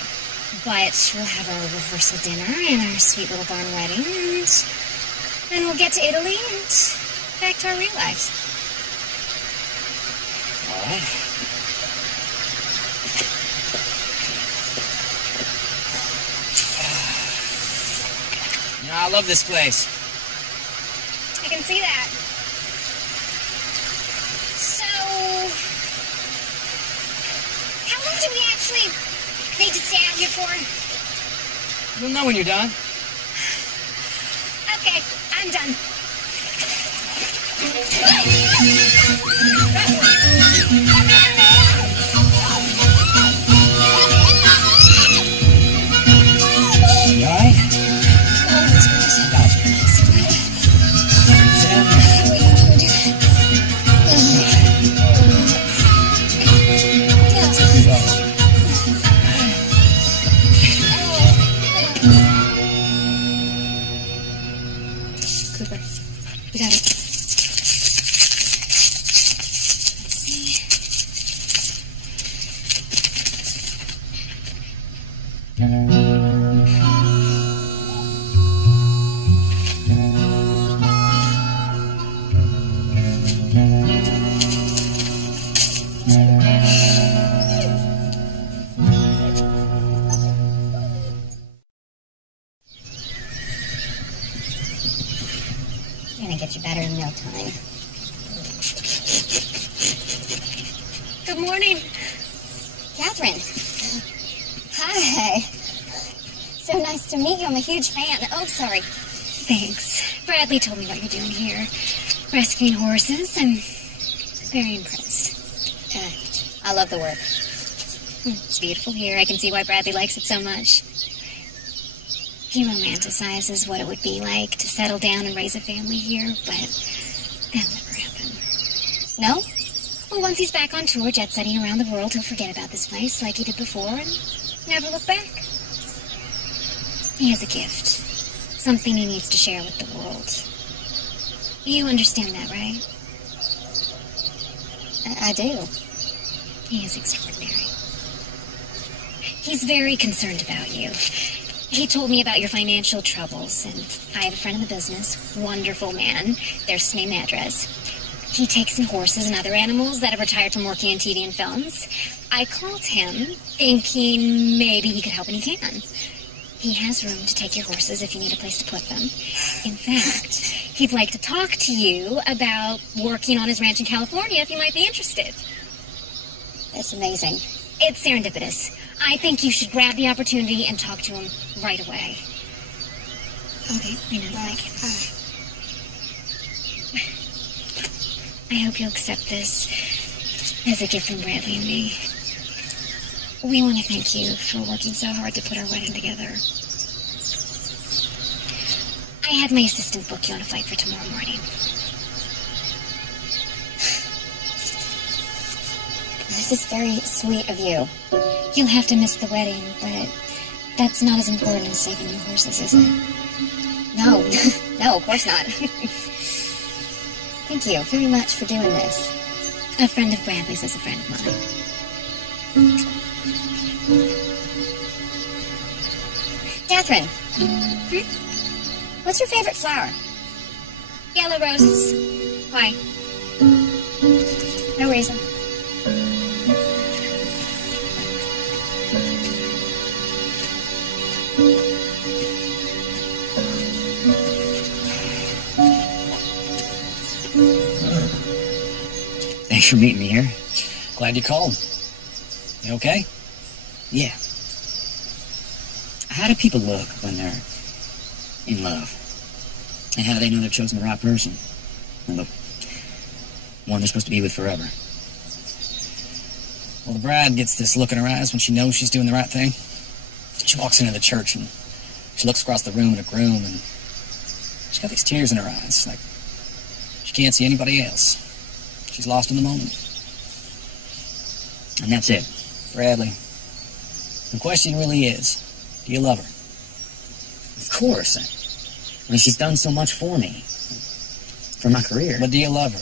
But we'll have our rehearsal dinner and our sweet little barn wedding, and then we'll get to Italy and back to our real lives. All right. You know, I love this place. I can see that. So, how long do we actually need to stay out here for? You'll know when you're done. Okay, I'm done. You all right? Cooper, we got it. Let's see. I'm gonna get you better in no time. Good morning. Catherine. Hi. So nice to meet you. I'm a huge fan. Oh, sorry. Thanks. Bradley told me what you're doing here. Rescuing horses. I'm very impressed. I love the work. It's beautiful here. I can see why Bradley likes it so much. He romanticizes what it would be like to settle down and raise a family here, but that'll never happen. No? Well, once he's back on tour, jet-setting around the world, he'll forget about this place like he did before and never look back. He has a gift. Something he needs to share with the world. You understand that, right? I do. He is extraordinary. He's very concerned about you. He told me about your financial troubles, and I have a friend in the business. Wonderful man. Their same address. He takes in horses and other animals that have retired from working in TV and films. I called him, thinking maybe he could help, and he can. He has room to take your horses if you need a place to put them. In fact, he'd like to talk to you about working on his ranch in California if you might be interested. That's amazing. It's serendipitous. I think you should grab the opportunity and talk to him right away. Okay. I know, thank you. I hope you'll accept this as a gift from Bradley and me. We want to thank you for working so hard to put our wedding together. I had my assistant book you on a flight for tomorrow morning. This is very sweet of you. You'll have to miss the wedding, but that's not as important as saving your horses, is it? No, no, of course not. Thank you very much for doing this. A friend of Bradley's is a friend of mine. Catherine, what's your favorite flower? Yellow roses. Why? No reason. Thanks for meeting me here. Glad you called. You okay? Yeah. How do people look when they're in love? And how do they know they've chosen the right person? Well, the one they're supposed to be with forever. Well, the bride gets this look in her eyes when she knows she's doing the right thing. She walks into the church and she looks across the room at a groom and she's got these tears in her eyes, like she can't see anybody else. She's lost in the moment. And that's it. Bradley, the question really is, do you love her? Of course. I mean, she's done so much for me. For my career. But do you love her?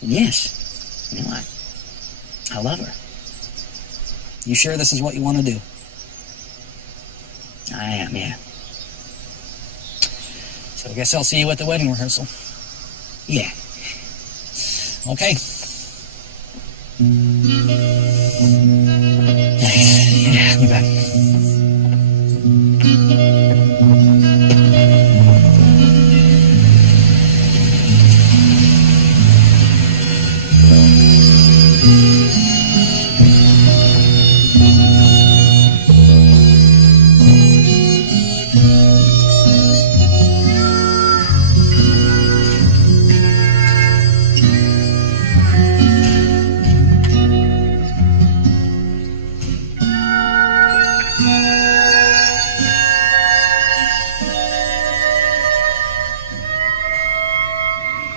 Yes. You know, I love her. You sure this is what you want to do? I am, yeah. So I guess I'll see you at the wedding rehearsal. Yeah. Okay. Thanks. Yeah, you bet.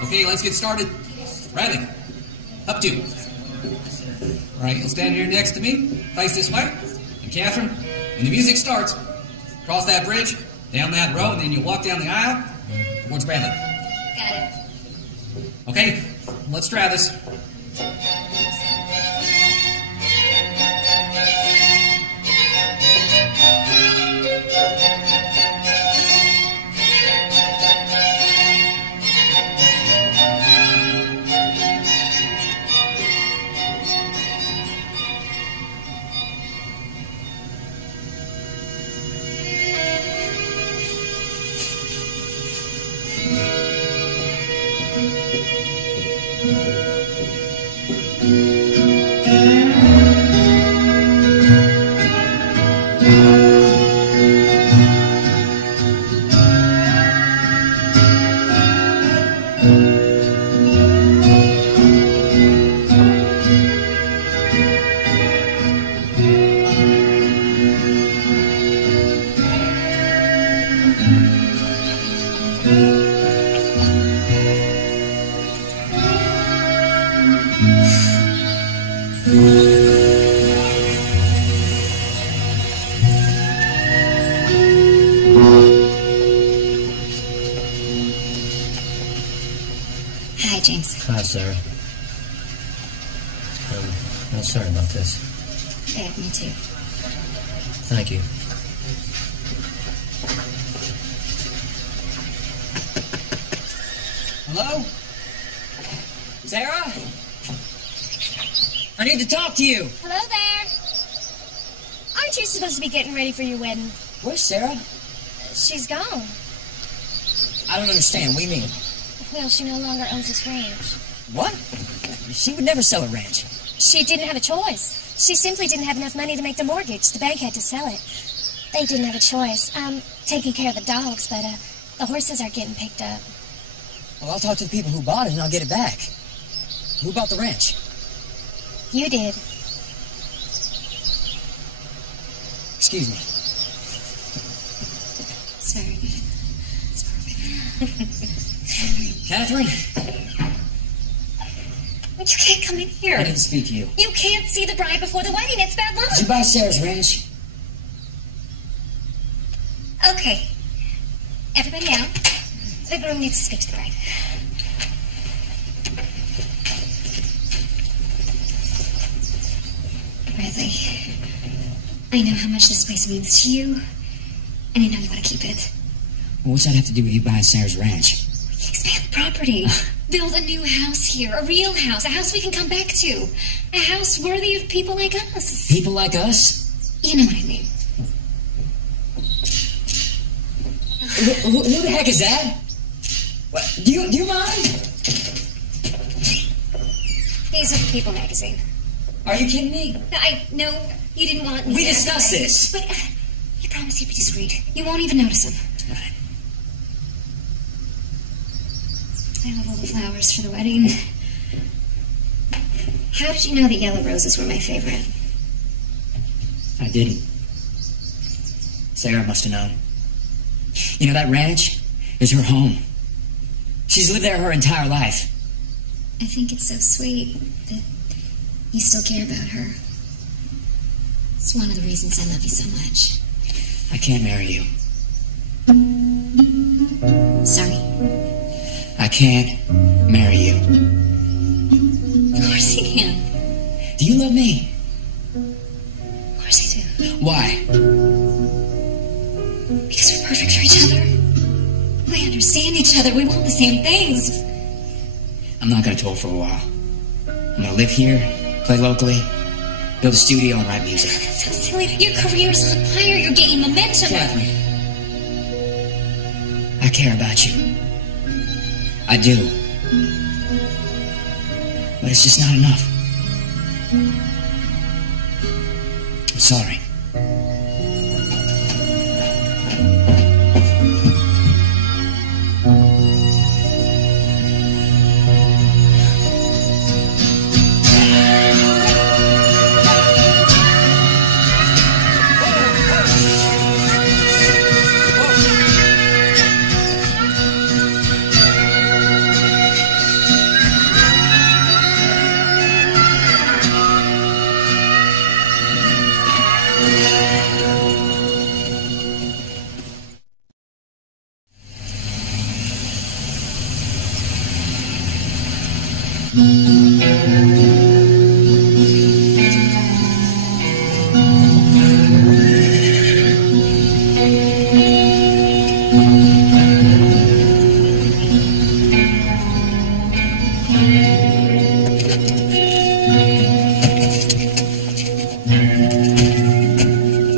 Okay, let's get started. Bradley, up to. All right, you'll stand here next to me, face this way. And Catherine, when the music starts, cross that bridge, down that road, and then you'll walk down the aisle towards Bradley. Got it. Okay, let's try this. Hi, James. Hi, Sarah. I'm sorry about this. Yeah, me too. Thank you. Hello? Sarah? I need to talk to you. Hello there. Aren't you supposed to be getting ready for your wedding? Where's Sarah? She's gone. I don't understand. What do you mean? Well, she no longer owns this ranch. What? She would never sell a ranch. She didn't have a choice. She simply didn't have enough money to make the mortgage. The bank had to sell it. They didn't have a choice. I'm taking care of the dogs, but the horses are getting picked up. Well, I'll talk to the people who bought it and I'll get it back. Who bought the ranch? You did. Excuse me. It's very good. It's perfect. Catherine? But you can't come in here. I need to speak to you. You can't see the bride before the wedding. It's bad luck. Did you buy Sarah's ranch? Okay. Everybody out. The groom needs to speak to the bride. Bradley, I know how much this place means to you, and I know you want to keep it. Well, what's that have to do with you buying Sarah's ranch? Expand the property. Build a new house here, a real house, a house we can come back to. A house worthy of people like us. People like us? You know what I mean. Who the heck is that? What, do you mind? These are the People magazine. Are you kidding me? No, I know you didn't want me We to discussed this. But you promised you'd be discreet. You won't even notice them. Right. I have all the flowers for the wedding. How did you know that yellow roses were my favorite? I didn't. Sarah must have known. You know, that ranch is her home. She's lived there her entire life. I think it's so sweet that you still care about her. It's one of the reasons I love you so much. I can't marry you. Sorry. I can't marry you. Of course you can. Do you love me? Of course I do. Why? Because we're perfect for each other. We understand each other. We want the same things. I'm not going to tour for a while. I'm going to live here, play locally, build a studio, and write music. That's so silly. Your career's on fire. You're gaining momentum. Catherine, I care about you. I do. But it's just not enough. I'm sorry.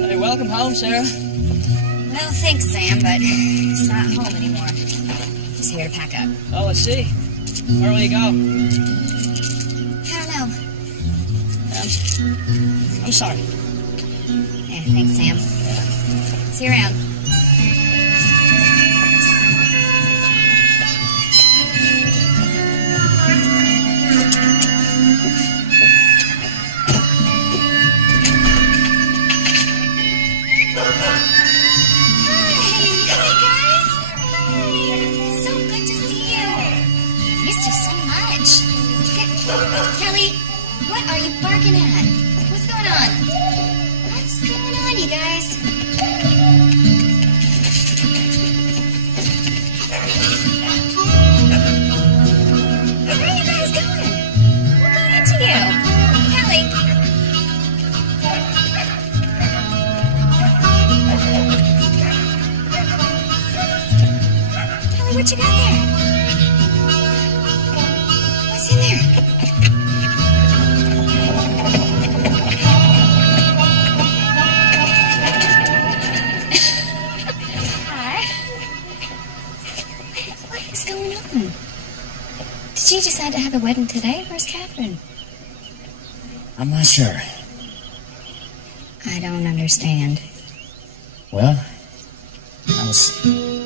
Hey, welcome home, Sarah. Well, thanks, Sam, but it's not home anymore. Just here to pack up. Oh, let's see. Where will you go? I don't know. I'm sorry. Yeah, thanks, Sam. See you around. Hey, guys! Charlie, what you got there? What's in there? Hi. What is going on? Did you decide to have the wedding today? Where's Catherine? I'm not sure. I don't understand. Well, I was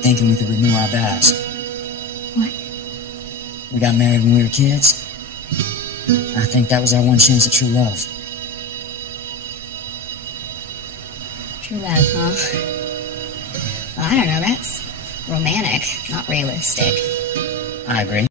thinking we could renew our vows. What? We got married when we were kids. I think that was our one chance at true love. True love, huh? Well, I don't know. That's romantic, not realistic. I agree.